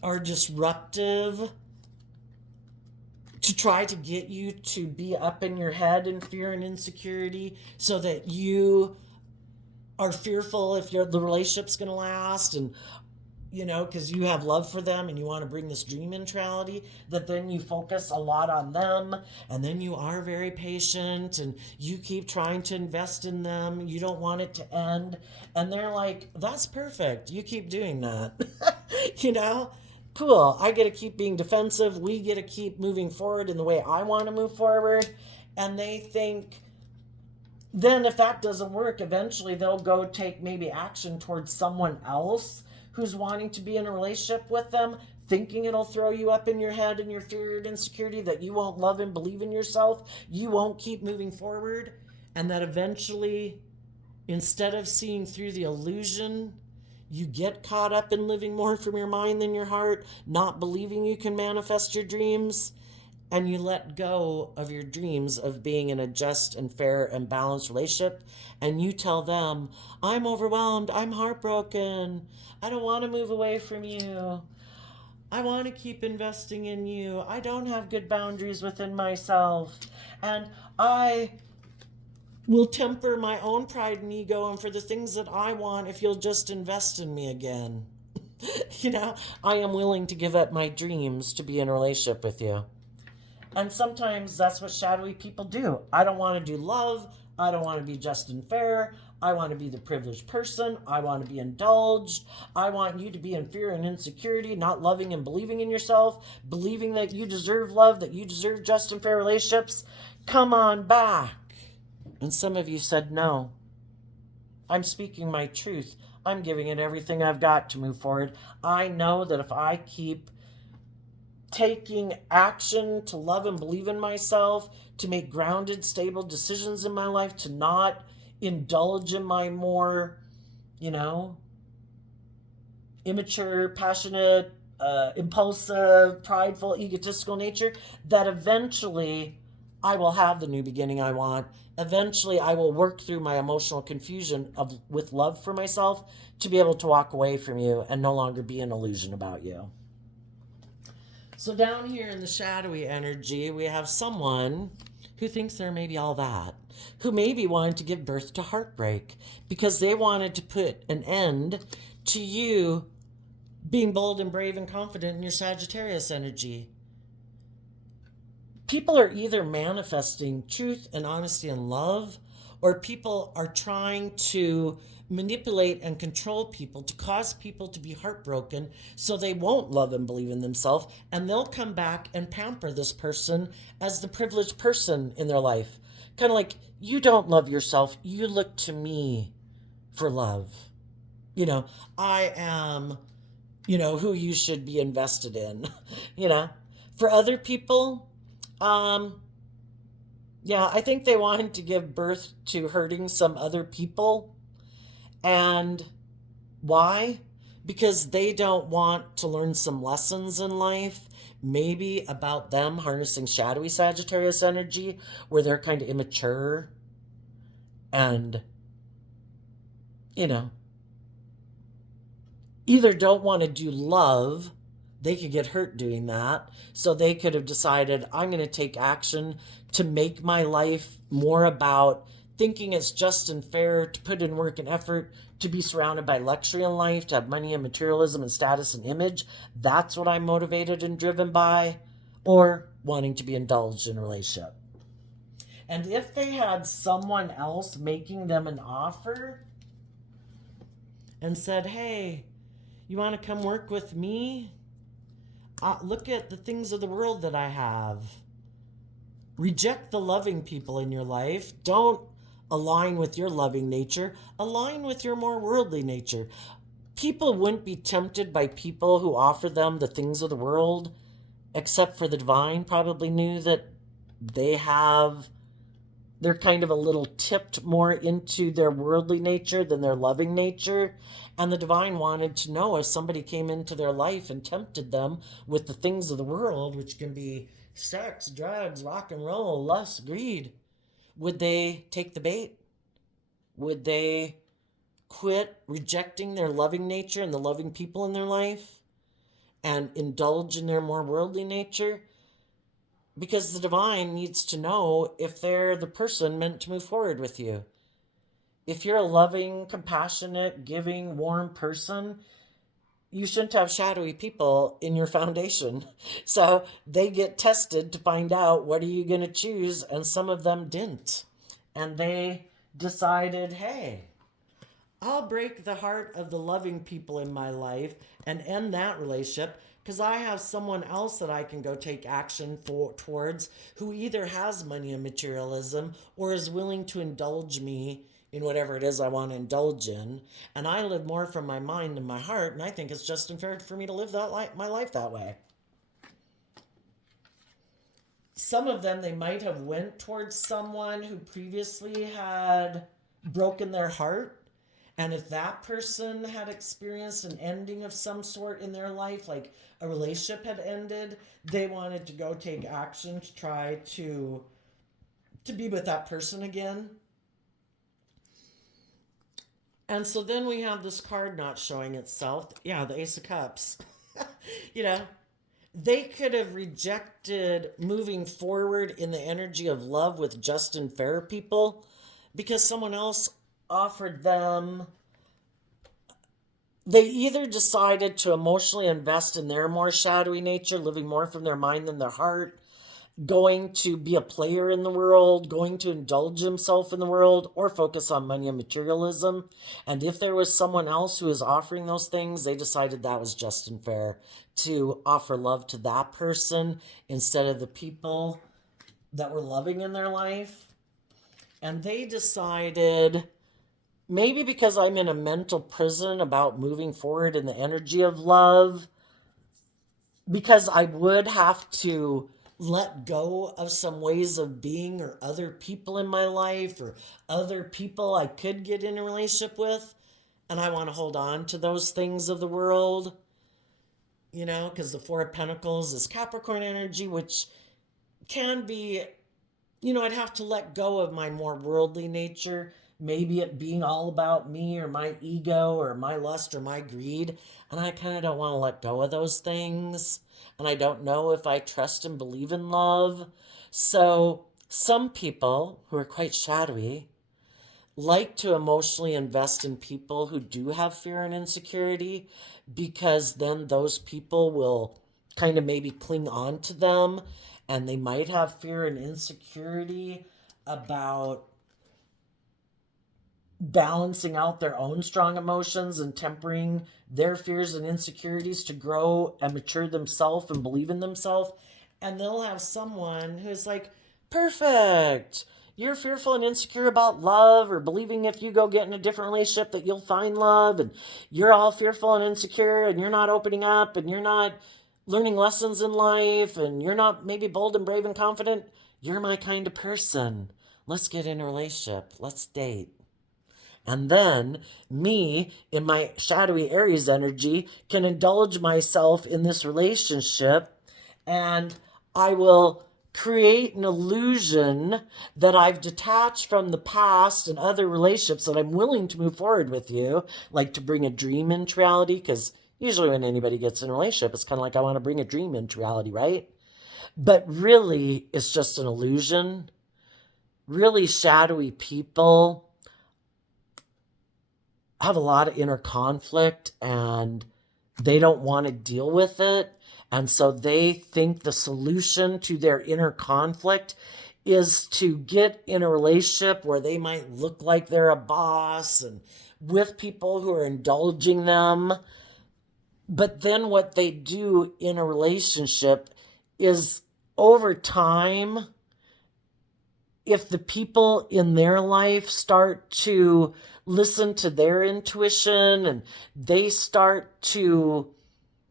are disruptive to try to get you to be up in your head in fear and insecurity so that you are fearful if the relationship's going to last, and because you have love for them and you want to bring this dream mentality, that then you focus a lot on them, and then you are very patient and you keep trying to invest in them. You don't want it to end. And they're like, that's perfect. You keep doing that. Cool. I get to keep being defensive. We get to keep moving forward in the way I want to move forward. And they think, then if that doesn't work, eventually they'll go take maybe action towards someone else who's wanting to be in a relationship with them, thinking it'll throw you up in your head and your fear and insecurity, that you won't love and believe in yourself, you won't keep moving forward, and that eventually, instead of seeing through the illusion, you get caught up in living more from your mind than your heart, not believing you can manifest your dreams, and you let go of your dreams of being in a just and fair and balanced relationship, and you tell them, I'm overwhelmed, I'm heartbroken, I don't want to move away from you, I want to keep investing in you, I don't have good boundaries within myself, and I will temper my own pride and ego and for the things that I want if you'll just invest in me again. I am willing to give up my dreams to be in a relationship with you. And sometimes that's what shadowy people do. I don't want to do love. I don't want to be just and fair. I want to be the privileged person. I want to be indulged. I want you to be in fear and insecurity, not loving and believing in yourself, believing that you deserve love, that you deserve just and fair relationships. Come on back. And some of you said no. I'm speaking my truth. I'm giving it everything I've got to move forward. I know that if I keep taking action to love and believe in myself, to make grounded, stable decisions in my life, to not indulge in my more, immature, passionate, impulsive, prideful, egotistical nature, that eventually I will have the new beginning I want. Eventually, I will work through my emotional confusion with love for myself to be able to walk away from you and no longer be an illusion about you. So down here in the shadowy energy, we have someone who thinks they're maybe all that, who maybe wanted to give birth to heartbreak because they wanted to put an end to you being bold and brave and confident in your Sagittarius energy. People are either manifesting truth and honesty and love, or people are trying to manipulate and control people to cause people to be heartbroken so they won't love and believe in themselves, and they'll come back and pamper this person as the privileged person in their life. Kind of like, you don't love yourself, you look to me for love. I am, who you should be invested in. For other people, yeah, I think they wanted to give birth to hurting some other people. And why? Because they don't want to learn some lessons in life, maybe about them harnessing shadowy Sagittarius energy, where they're kind of immature and, either don't want to do love. They could get hurt doing that. So they could have decided, I'm going to take action to make my life more about thinking it's just and fair to put in work and effort, to be surrounded by luxury in life, to have money and materialism and status and image. That's what I'm motivated and driven by. Or wanting to be indulged in a relationship. And if they had someone else making them an offer and said, hey, you want to come work with me? Look at the things of the world that I have. Reject the loving people in your life. Don't align with your loving nature. Align with your more worldly nature. People wouldn't be tempted by people who offer them the things of the world, except for the divine probably knew that they're kind of a little tipped more into their worldly nature than their loving nature. And the divine wanted to know, if somebody came into their life and tempted them with the things of the world, which can be sex, drugs, rock and roll, lust, greed, would they take the bait? Would they quit rejecting their loving nature and the loving people in their life and indulge in their more worldly nature? Because the divine needs to know if they're the person meant to move forward with you. If you're a loving, compassionate, giving, warm person, you shouldn't have shadowy people in your foundation. So they get tested to find out, what are you going to choose? And some of them didn't. And they decided, hey, I'll break the heart of the loving people in my life and end that relationship, because I have someone else that I can go take action towards, who either has money and materialism or is willing to indulge me in whatever it is I want to indulge in. And I live more from my mind and my heart, and I think it's just and fair for me to live my life that way. Some of them, they might have went towards someone who previously had broken their heart. And if that person had experienced an ending of some sort in their life, like a relationship had ended, they wanted to go take action to try to be with that person again. And so then we have this card not showing itself. Yeah, the Ace of Cups. They could have rejected moving forward in the energy of love with just and fair people because someone else offered them. They either decided to emotionally invest in their more shadowy nature, living more from their mind than their heart, going to be a player in the world, going to indulge himself in the world, or focus on money and materialism. And if there was someone else who was offering those things, they decided that was just and fair to offer love to that person instead of the people that were loving in their life. And they decided, maybe because I'm in a mental prison about moving forward in the energy of love, because I would have to let go of some ways of being or other people in my life or other people I could get in a relationship with. and I want to hold on to those things of the world, because the Four of Pentacles is Capricorn energy, which can be, I'd have to let go of my more worldly nature, maybe it being all about me or my ego or my lust or my greed. And I kind of don't want to let go of those things. And I don't know if I trust and believe in love. So some people who are quite shadowy like to emotionally invest in people who do have fear and insecurity, because then those people will kind of maybe cling on to them, and they might have fear and insecurity about balancing out their own strong emotions and tempering their fears and insecurities to grow and mature themselves and believe in themselves. And they'll have someone who's like, perfect. You're fearful and insecure about love, or believing if you go get in a different relationship that you'll find love, and you're all fearful and insecure, and you're not opening up, and you're not learning lessons in life, and you're not maybe bold and brave and confident. You're my kind of person. Let's get in a relationship. Let's date. And then me, in my shadowy Aries energy, can indulge myself in this relationship, and I will create an illusion that I've detached from the past and other relationships, that I'm willing to move forward with you, like to bring a dream into reality. Because usually when anybody gets in a relationship, it's kind of like, I want to bring a dream into reality, right? But really, it's just an illusion. Really shadowy people have a lot of inner conflict, and they don't want to deal with it. And so they think the solution to their inner conflict is to get in a relationship where they might look like they're a boss and with people who are indulging them. But then what they do in a relationship is, over time, if the people in their life start to listen to their intuition, and they start to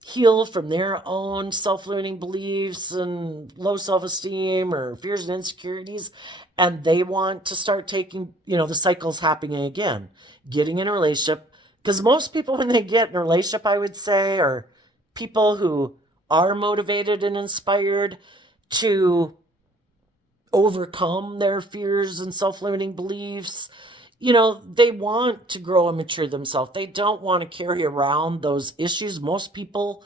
heal from their own self-limiting beliefs and low self-esteem or fears and insecurities, and they want to start taking, the cycle's happening again, getting in a relationship. Because most people, when they get in a relationship, I would say, are people who are motivated and inspired to overcome their fears and self-limiting beliefs. They want to grow and mature themselves. They don't want to carry around those issues. Most people,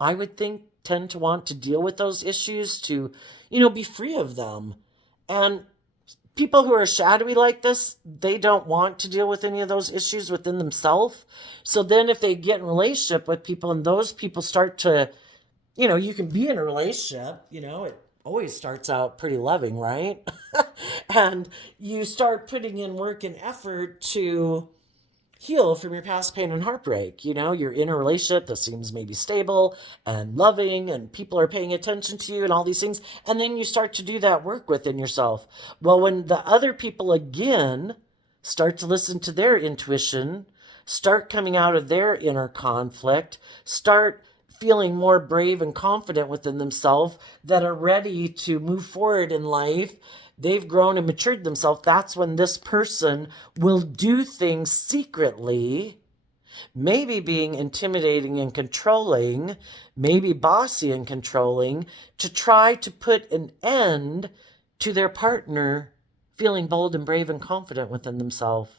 I would think, tend to want to deal with those issues to, be free of them. And people who are shadowy like this, they don't want to deal with any of those issues within themselves. So then if they get in a relationship with people, and those people start to, you can be in a relationship, it always starts out pretty loving, right? And you start putting in work and effort to heal from your past pain and heartbreak. You're in a relationship that seems maybe stable and loving, and people are paying attention to you and all these things. And then you start to do that work within yourself. Well, when the other people again start to listen to their intuition, start coming out of their inner conflict, start feeling more brave and confident within themselves, that are ready to move forward in life, they've grown and matured themselves, that's when this person will do things secretly, maybe being intimidating and controlling, maybe bossy and controlling, to try to put an end to their partner feeling bold and brave and confident within themselves,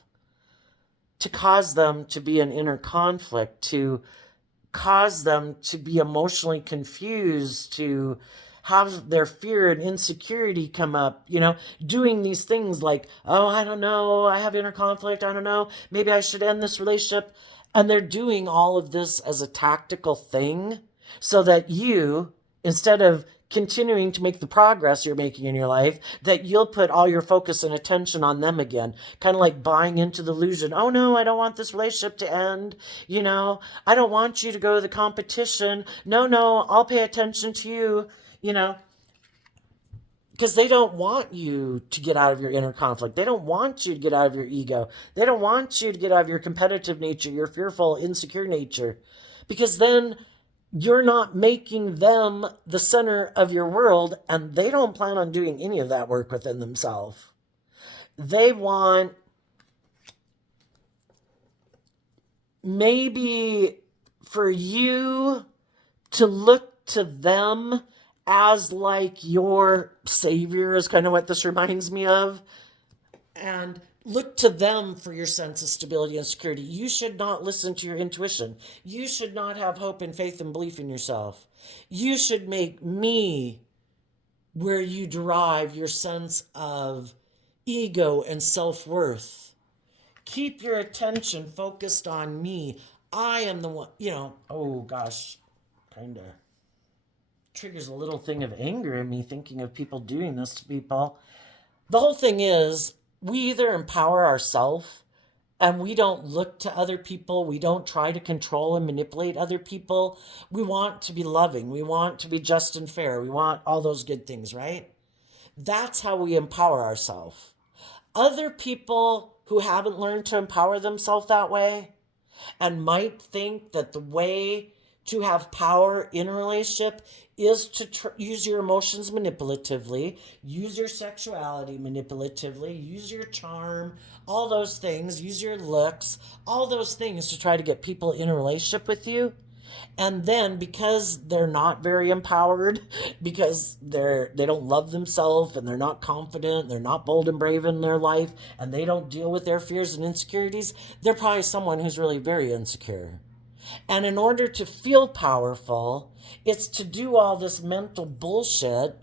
to cause them to be in inner conflict, to cause them to be emotionally confused, to have their fear and insecurity come up, doing these things like, oh, I don't know, I have inner conflict, I don't know, maybe I should end this relationship. And they're doing all of this as a tactical thing, so that you, instead of continuing to make the progress you're making in your life, that you'll put all your focus and attention on them again, kind of like buying into the illusion. Oh no, I don't want this relationship to end. I don't want you to go to the competition. No, I'll pay attention to you, because they don't want you to get out of your inner conflict. They don't want you to get out of your ego. They don't want you to get out of your competitive nature, your fearful, insecure nature, because then you're not making them the center of your world, and they don't plan on doing any of that work within themselves. They want maybe for you to look to them as like your savior is kind of what this reminds me of. And look to them for your sense of stability and security. You should not listen to your intuition. You should not have hope and faith and belief in yourself. You should make me where you derive your sense of ego and self-worth. Keep your attention focused on me. I am the one, oh gosh, kind of triggers a little thing of anger in me thinking of people doing this to people. The whole thing is, we either empower ourselves and we don't look to other people. We don't try to control and manipulate other people. We want to be loving. We want to be just and fair. We want all those good things, right? That's how we empower ourselves. Other people who haven't learned to empower themselves that way and might think that the way to have power in a relationship is to use your emotions manipulatively, use your sexuality manipulatively, use your charm, all those things, use your looks, all those things to try to get people in a relationship with you. And then because they're not very empowered, because they don't love themselves and they're not confident, they're not bold and brave in their life, and they don't deal with their fears and insecurities, they're probably someone who's really very insecure. And in order to feel powerful, it's to do all this mental bullshit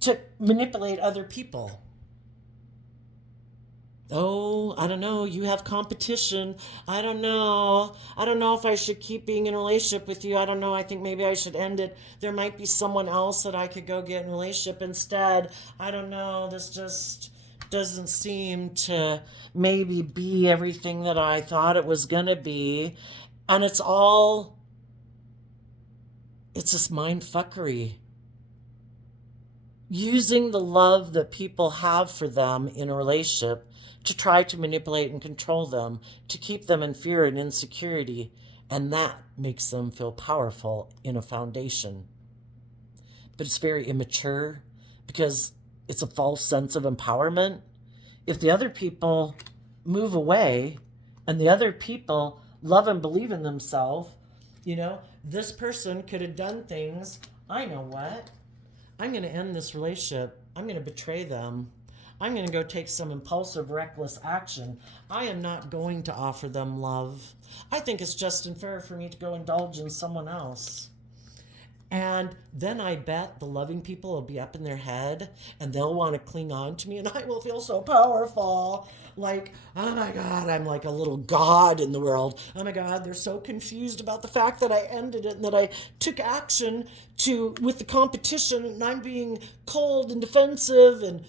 to manipulate other people. Oh, I don't know. You have competition. I don't know. I don't know if I should keep being in a relationship with you. I don't know. I think maybe I should end it. There might be someone else that I could go get in a relationship instead. I don't know. This just doesn't seem to maybe be everything that I thought it was going to be. And it's just mind fuckery. Using the love that people have for them in a relationship to try to manipulate and control them, to keep them in fear and insecurity, and that makes them feel powerful in a foundation. But it's very immature because it's a false sense of empowerment. If the other people move away and the other people love and believe in themselves, this person could have done things. I know what. I'm going to end this relationship. I'm going to betray them. I'm going to go take some impulsive, reckless action. I am not going to offer them love. I think it's just and fair for me to go indulge in someone else. And then I bet the loving people will be up in their head and they'll want to cling on to me and I will feel so powerful. Like, oh my God, I'm like a little god in the world. Oh my God, they're so confused about the fact that I ended it and that I took action with the competition and I'm being cold and defensive and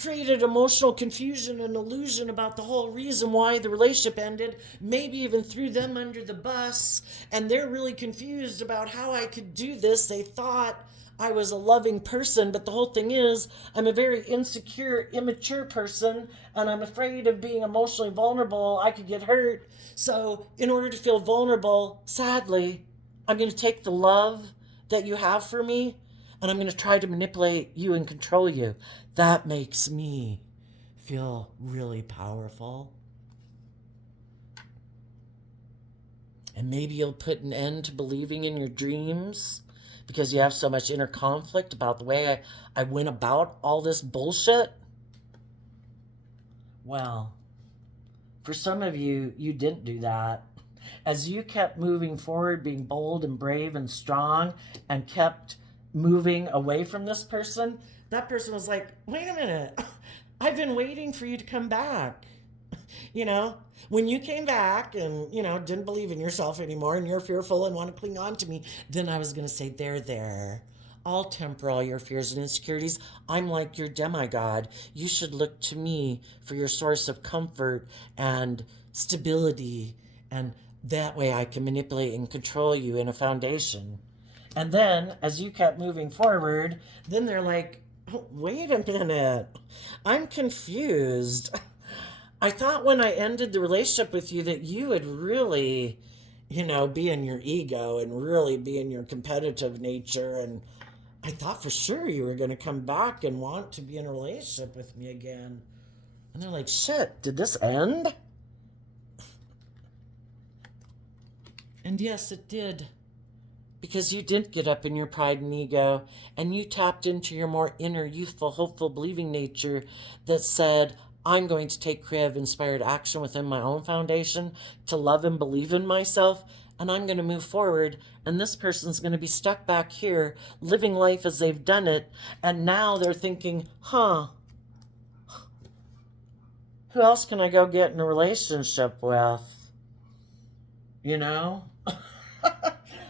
created emotional confusion and illusion about the whole reason why the relationship ended, maybe even threw them under the bus, and they're really confused about how I could do this. They thought I was a loving person, but the whole thing is I'm a very insecure, immature person, and I'm afraid of being emotionally vulnerable. I could get hurt. So in order to feel vulnerable, sadly, I'm going to take the love that you have for me and I'm going to try to manipulate you and control you. That makes me feel really powerful. And maybe you'll put an end to believing in your dreams because you have so much inner conflict about the way I went about all this bullshit. Well, for some of you, you didn't do that. As you kept moving forward, being bold and brave and strong, and kept moving away from this person, that person was like, wait a minute, I've been waiting for you to come back. When you came back and, didn't believe in yourself anymore and you're fearful and want to cling on to me, then I was going to say, there. I'll temper all your fears and insecurities. I'm like your demigod. You should look to me for your source of comfort and stability, and that way I can manipulate and control you in a foundation. And then, as you kept moving forward, then they're like, oh, wait a minute, I'm confused. I thought when I ended the relationship with you that you would really, be in your ego and really be in your competitive nature. And I thought for sure you were going to come back and want to be in a relationship with me again. And they're like, shit, did this end? And yes, it did. Because you didn't get up in your pride and ego, and you tapped into your more inner, youthful, hopeful, believing nature that said, I'm going to take creative, inspired action within my own foundation to love and believe in myself, and I'm going to move forward. And this person's going to be stuck back here, living life as they've done it, and now they're thinking, who else can I go get in a relationship with? You know?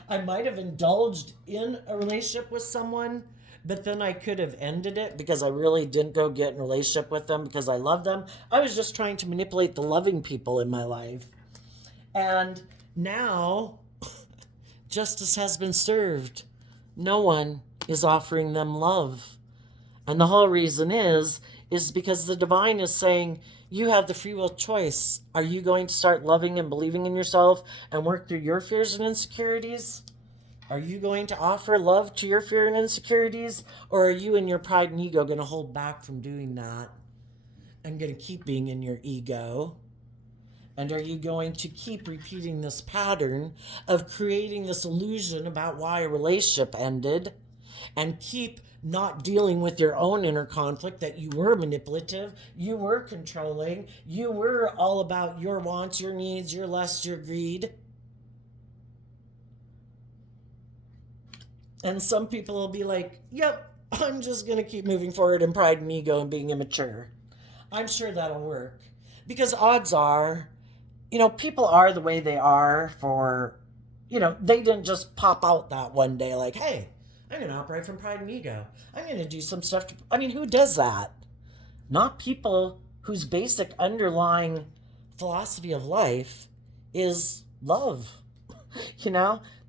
I might have indulged in a relationship with someone, but then I could have ended it because I really didn't go get in a relationship with them because I love them. I was just trying to manipulate the loving people in my life. And now justice has been served. No one is offering them love. And the whole reason is because the divine is saying, you have the free will choice. Are you going to start loving and believing in yourself and work through your fears and insecurities? Are you going to offer love to your fear and insecurities? Or are you in your pride and ego going to hold back from doing that and going to keep being in your ego? And are you going to keep repeating this pattern of creating this illusion about why a relationship ended and keep not dealing with your own inner conflict that you were manipulative, you were controlling, you were all about your wants, your needs, your lust, your greed? And some people will be like, yep, I'm just going to keep moving forward in pride and ego and being immature. I'm sure that'll work. Because odds are, people are the way they are for, they didn't just pop out that one day like, hey, I'm going to operate from pride and ego. I'm going to do some stuff. Who does that? Not people whose basic underlying philosophy of life is love.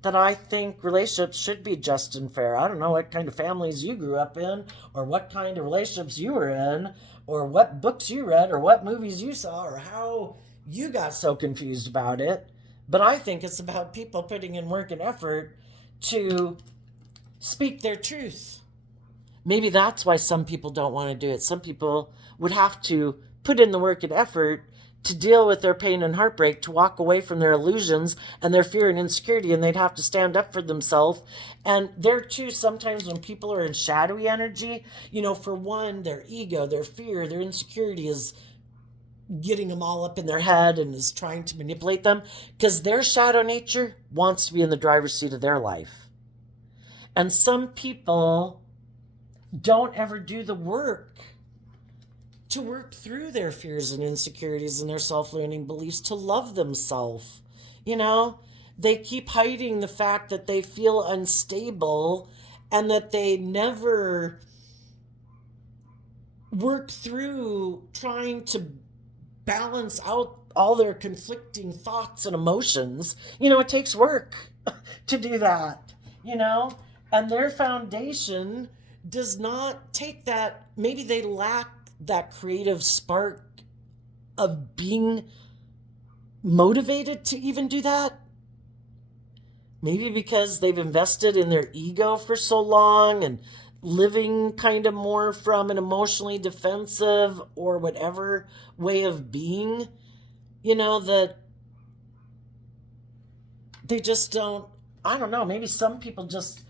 That I think relationships should be just and fair. I don't know what kind of families you grew up in, or what kind of relationships you were in, or what books you read, or what movies you saw, or how you got so confused about it. But I think it's about people putting in work and effort to speak their truth. Maybe that's why some people don't want to do it. Some people would have to put in the work and effort to deal with their pain and heartbreak, to walk away from their illusions and their fear and insecurity, and they'd have to stand up for themselves. And there too, sometimes when people are in shadowy energy, for one, their ego, their fear, their insecurity is getting them all up in their head and is trying to manipulate them because their shadow nature wants to be in the driver's seat of their life. And some people don't ever do the work to work through their fears and insecurities and their self-limiting beliefs to love themselves. They keep hiding the fact that they feel unstable and that they never work through trying to balance out all their conflicting thoughts and emotions. It takes work to do that, and their foundation does not take that. Maybe they lack that creative spark of being motivated to even do that. Maybe because they've invested in their ego for so long and living kind of more from an emotionally defensive or whatever way of being, that they just don't, I don't know, maybe some people just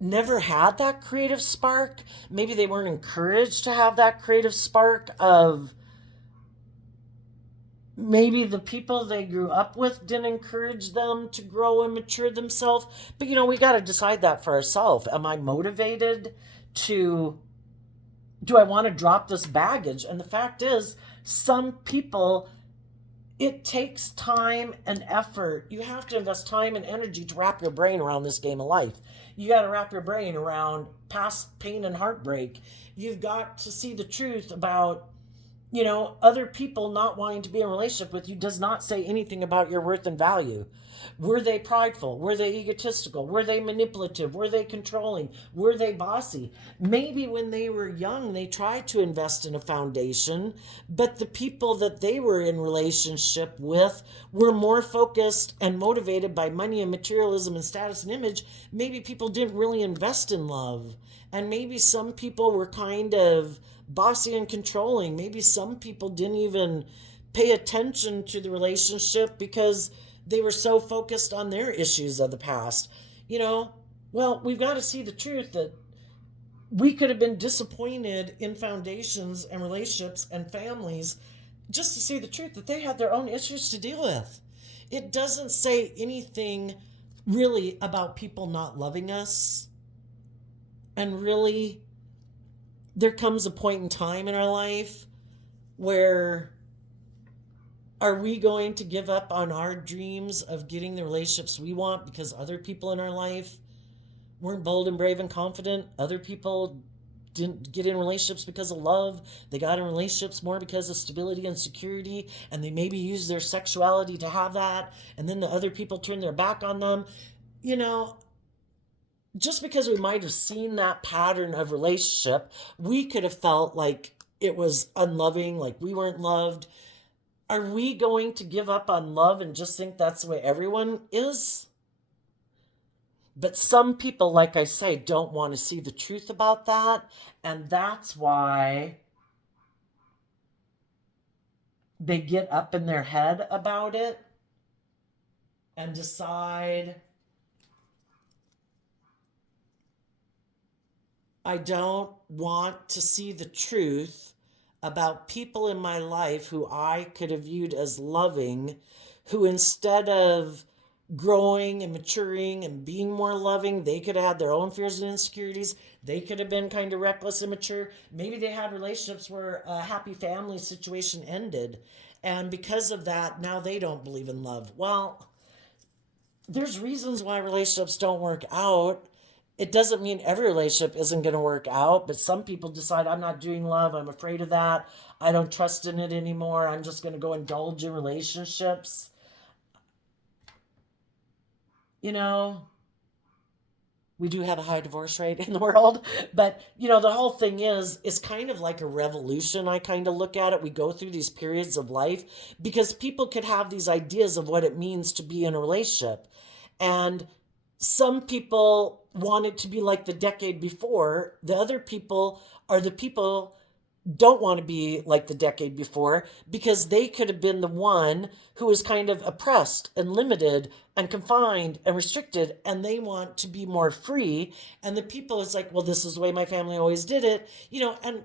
never had that creative spark. Maybe they weren't encouraged to have that creative spark of, maybe the people they grew up with didn't encourage them to grow and mature themselves. But, we got to decide that for ourselves. Am I motivated do I want to drop this baggage? And the fact is, some people, it takes time and effort. You have to invest time and energy to wrap your brain around this game of life. You got to wrap your brain around past pain and heartbreak. You've got to see the truth about, other people not wanting to be in a relationship with you does not say anything about your worth and value. Were they prideful? Were they egotistical? Were they manipulative? Were they controlling? Were they bossy? Maybe when they were young, they tried to invest in a foundation, but the people that they were in relationship with were more focused and motivated by money and materialism and status and image. Maybe people didn't really invest in love. And maybe some people were kind of bossy and controlling. Maybe some people didn't even pay attention to the relationship because they were so focused on their issues of the past. You know, well, we've got to see the truth that we could have been disappointed in foundations and relationships and families just to see the truth that they had their own issues to deal with. It doesn't say anything really about people not loving us. And really, there comes a point in time in our life where are we going to give up on our dreams of getting the relationships we want because other people in our life weren't bold and brave and confident? Other people didn't get in relationships because of love. They got in relationships more because of stability and security, and they maybe used their sexuality to have that, and then the other people turned their back on them. You know, just because we might have seen that pattern of relationship, we could have felt like it was unloving, like we weren't loved. Are we going to give up on love and just think that's the way everyone is? But some people, like I say, don't want to see the truth about that. And that's why they get up in their head about it and decide, I don't want to see the truth about people in my life who I could have viewed as loving, who instead of growing and maturing and being more loving, they could have had their own fears and insecurities. They could have been kind of reckless and mature. Maybe they had relationships where a happy family situation ended. And because of that, now they don't believe in love. Well, there's reasons why relationships don't work out. It doesn't mean every relationship isn't going to work out, but some people decide, I'm not doing love. I'm afraid of that. I don't trust in it anymore. I'm just going to go indulge in relationships. You know, we do have a high divorce rate in the world, but the whole thing is, it's kind of like a revolution. I kind of look at it. We go through these periods of life because people could have these ideas of what it means to be in a relationship. And some people want it to be like the decade before. The other people are the people don't want to be like the decade before because they could have been the one who was kind of oppressed and limited and confined and restricted, and they want to be more free. And the people is like, well, this is the way my family always did it, and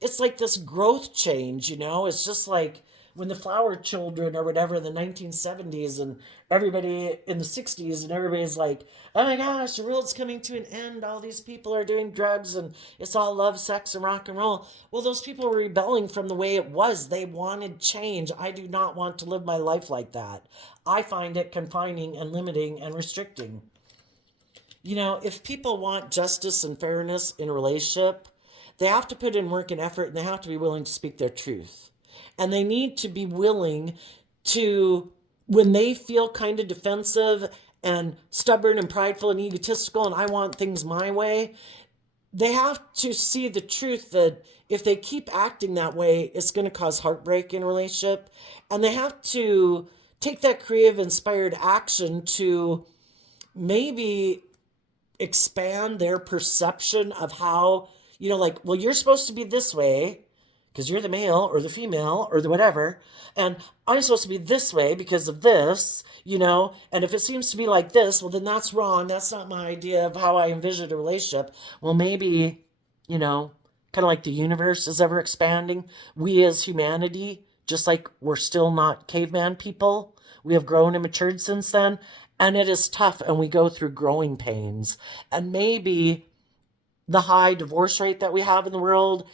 it's like this growth change. It's just like when the flower children or whatever in the 1970s and everybody in the 60s, and everybody's like, oh my gosh, the world's coming to an end. All these people are doing drugs and it's all love, sex, and rock and roll. Well, those people were rebelling from the way it was. They wanted change. I do not want to live my life like that. I find it confining and limiting and restricting. If people want justice and fairness in a relationship, they have to put in work and effort, and they have to be willing to speak their truth. And they need to be willing to, when they feel kind of defensive and stubborn and prideful and egotistical and I want things my way, they have to see the truth that if they keep acting that way, it's going to cause heartbreak in a relationship. And they have to take that creative, inspired action to maybe expand their perception of how, like, well, you're supposed to be this way because you're the male or the female or the whatever, and I'm supposed to be this way because of this, and if it seems to be like this, well, then that's wrong. That's not my idea of how I envisioned a relationship. Well, maybe, kind of like the universe is ever expanding. We as humanity, just like we're still not caveman people, we have grown and matured since then, and it is tough, and we go through growing pains. And maybe the high divorce rate that we have in the world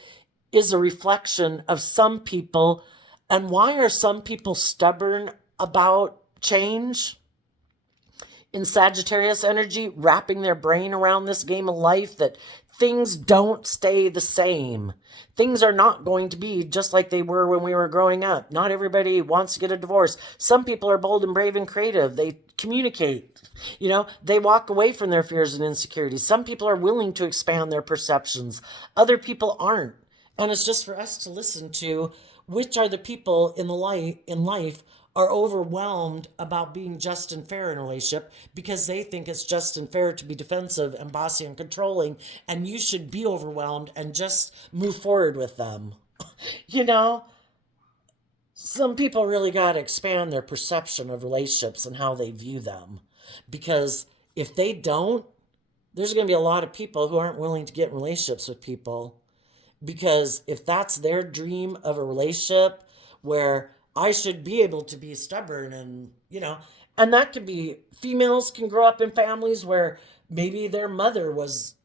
is a reflection of some people. And why are some people stubborn about change? In Sagittarius energy, wrapping their brain around this game of life that things don't stay the same. Things are not going to be just like they were when we were growing up. Not everybody wants to get a divorce. Some people are bold and brave and creative. They communicate. They walk away from their fears and insecurities. Some people are willing to expand their perceptions. Other people aren't. And it's just for us to listen to which are the people in life are overwhelmed about being just and fair in a relationship because they think it's just and fair to be defensive and bossy and controlling, and you should be overwhelmed and just move forward with them. some people really got to expand their perception of relationships and how they view them. Because if they don't, there's going to be a lot of people who aren't willing to get in relationships with people. Because if that's their dream of a relationship where I should be able to be stubborn and, and that could be females can grow up in families where maybe their mother was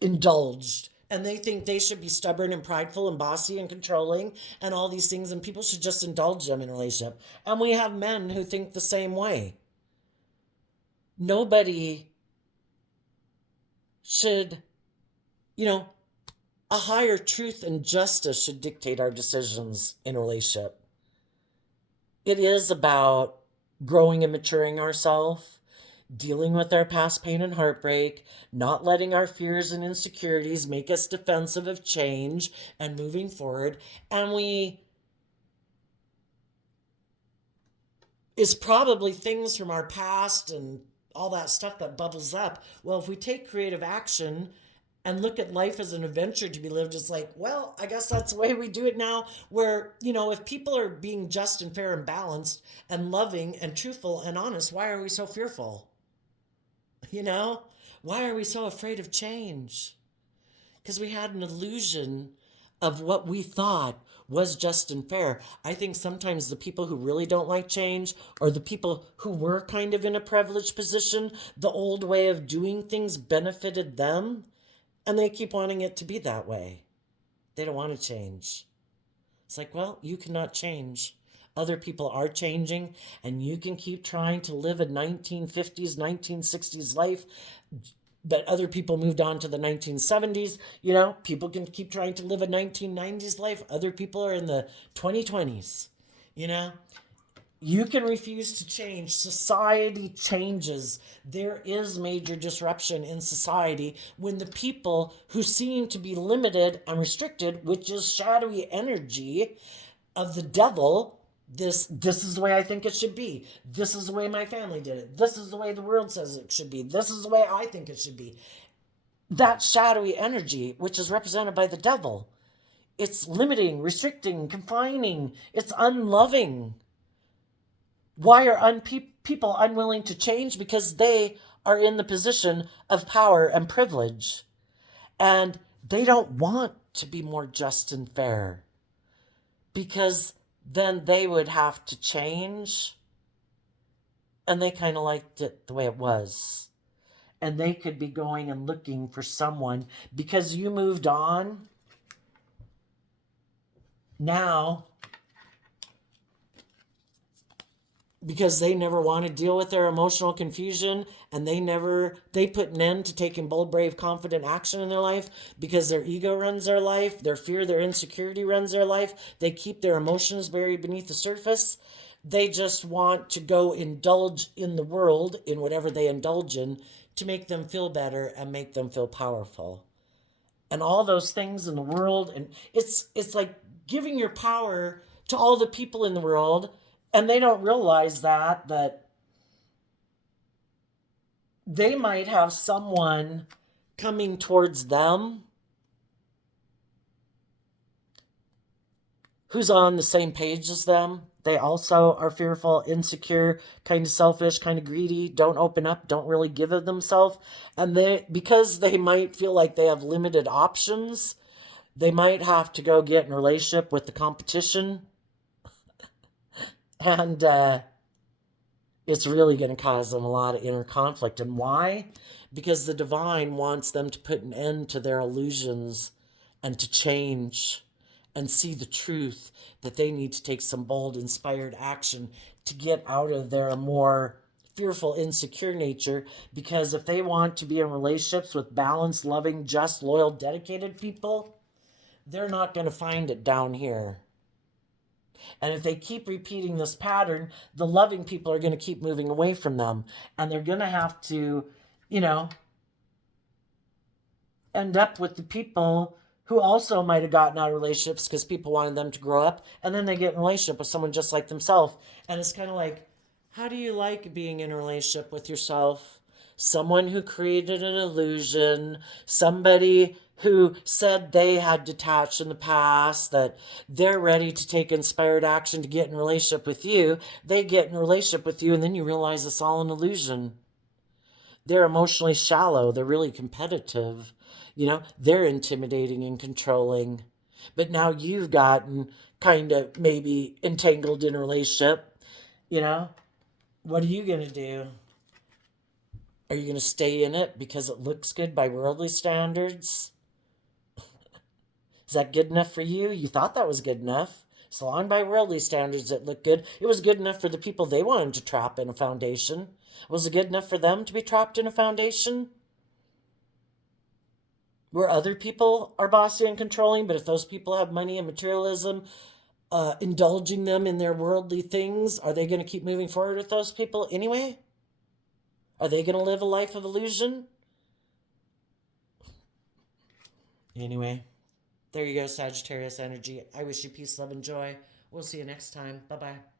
indulged and they think they should be stubborn and prideful and bossy and controlling and all these things, and people should just indulge them in a relationship. And we have men who think the same way. Nobody should, a higher truth and justice should dictate our decisions in a relationship. It is about growing and maturing ourselves, dealing with our past pain and heartbreak, not letting our fears and insecurities make us defensive of change and moving forward. And it's probably things from our past and all that stuff that bubbles up. Well, if we take creative action and look at life as an adventure to be lived, it's like, well, I guess that's the way we do it now, where, if people are being just and fair and balanced and loving and truthful and honest, why are we so fearful? Why are we so afraid of change? Because we had an illusion of what we thought was just and fair. I think sometimes the people who really don't like change, or the people who were kind of in a privileged position, the old way of doing things benefited them, and they keep wanting it to be that way. They don't want to change. It's like, well, you cannot change. Other people are changing, and you can keep trying to live a 1950s, 1960s life, but other people moved on to the 1970s. People can keep trying to live a 1990s life. Other people are in the 2020s. You can refuse to change. Society changes. There is major disruption in society when the people who seem to be limited and restricted, which is shadowy energy of the devil, this is the way I think it should be. This is the way my family did it. This is the way the world says it should be. This is the way I think it should be. That shadowy energy, which is represented by the devil, it's limiting, restricting, confining. It's unloving. Why are people unwilling to change? Because they are in the position of power and privilege. And they don't want to be more just and fair. Because then they would have to change. And they kind of liked it the way it was. And they could be going and looking for someone because you moved on. Now, because they never want to deal with their emotional confusion, and they put an end to taking bold, brave, confident action in their life because their ego runs their life, their fear, their insecurity runs their life. They keep their emotions buried beneath the surface. They just want to go indulge in the world, in whatever they indulge in, to make them feel better and make them feel powerful. And all those things in the world, and it's like giving your power to all the people in the world. And they don't realize that they might have someone coming towards them who's on the same page as them. They also are fearful, insecure, kind of selfish, kind of greedy, don't open up, don't really give of themselves. And because they might feel like they have limited options, they might have to go get in a relationship with the competition. And it's really going to cause them a lot of inner conflict. And why? Because the divine wants them to put an end to their illusions and to change and see the truth, that they need to take some bold, inspired action to get out of their more fearful, insecure nature. Because if they want to be in relationships with balanced, loving, just, loyal, dedicated people, they're not going to find it down here. And if they keep repeating this pattern, the loving people are going to keep moving away from them. And they're going to have to, end up with the people who also might have gotten out of relationships because people wanted them to grow up. And then they get in a relationship with someone just like themselves. And it's kind of like, how do you like being in a relationship with yourself? Someone who created an illusion, somebody who said they had detached in the past, that they're ready to take inspired action to get in a relationship with you. They get in a relationship with you, and then you realize it's all an illusion. They're emotionally shallow. They're really competitive. They're intimidating and controlling. But now you've gotten kind of maybe entangled in a relationship. What are you going to do? Are you going to stay in it because it looks good by worldly standards? Is that good enough for you? You thought that was good enough. So long by worldly standards, it looked good. It was good enough for the people they wanted to trap in a foundation. Was it good enough for them to be trapped in a foundation? Where other people are bossy and controlling, but if those people have money and materialism, indulging them in their worldly things, are they going to keep moving forward with those people anyway? Are they going to live a life of illusion? Anyway, there you go, Sagittarius energy. I wish you peace, love, and joy. We'll see you next time. Bye bye.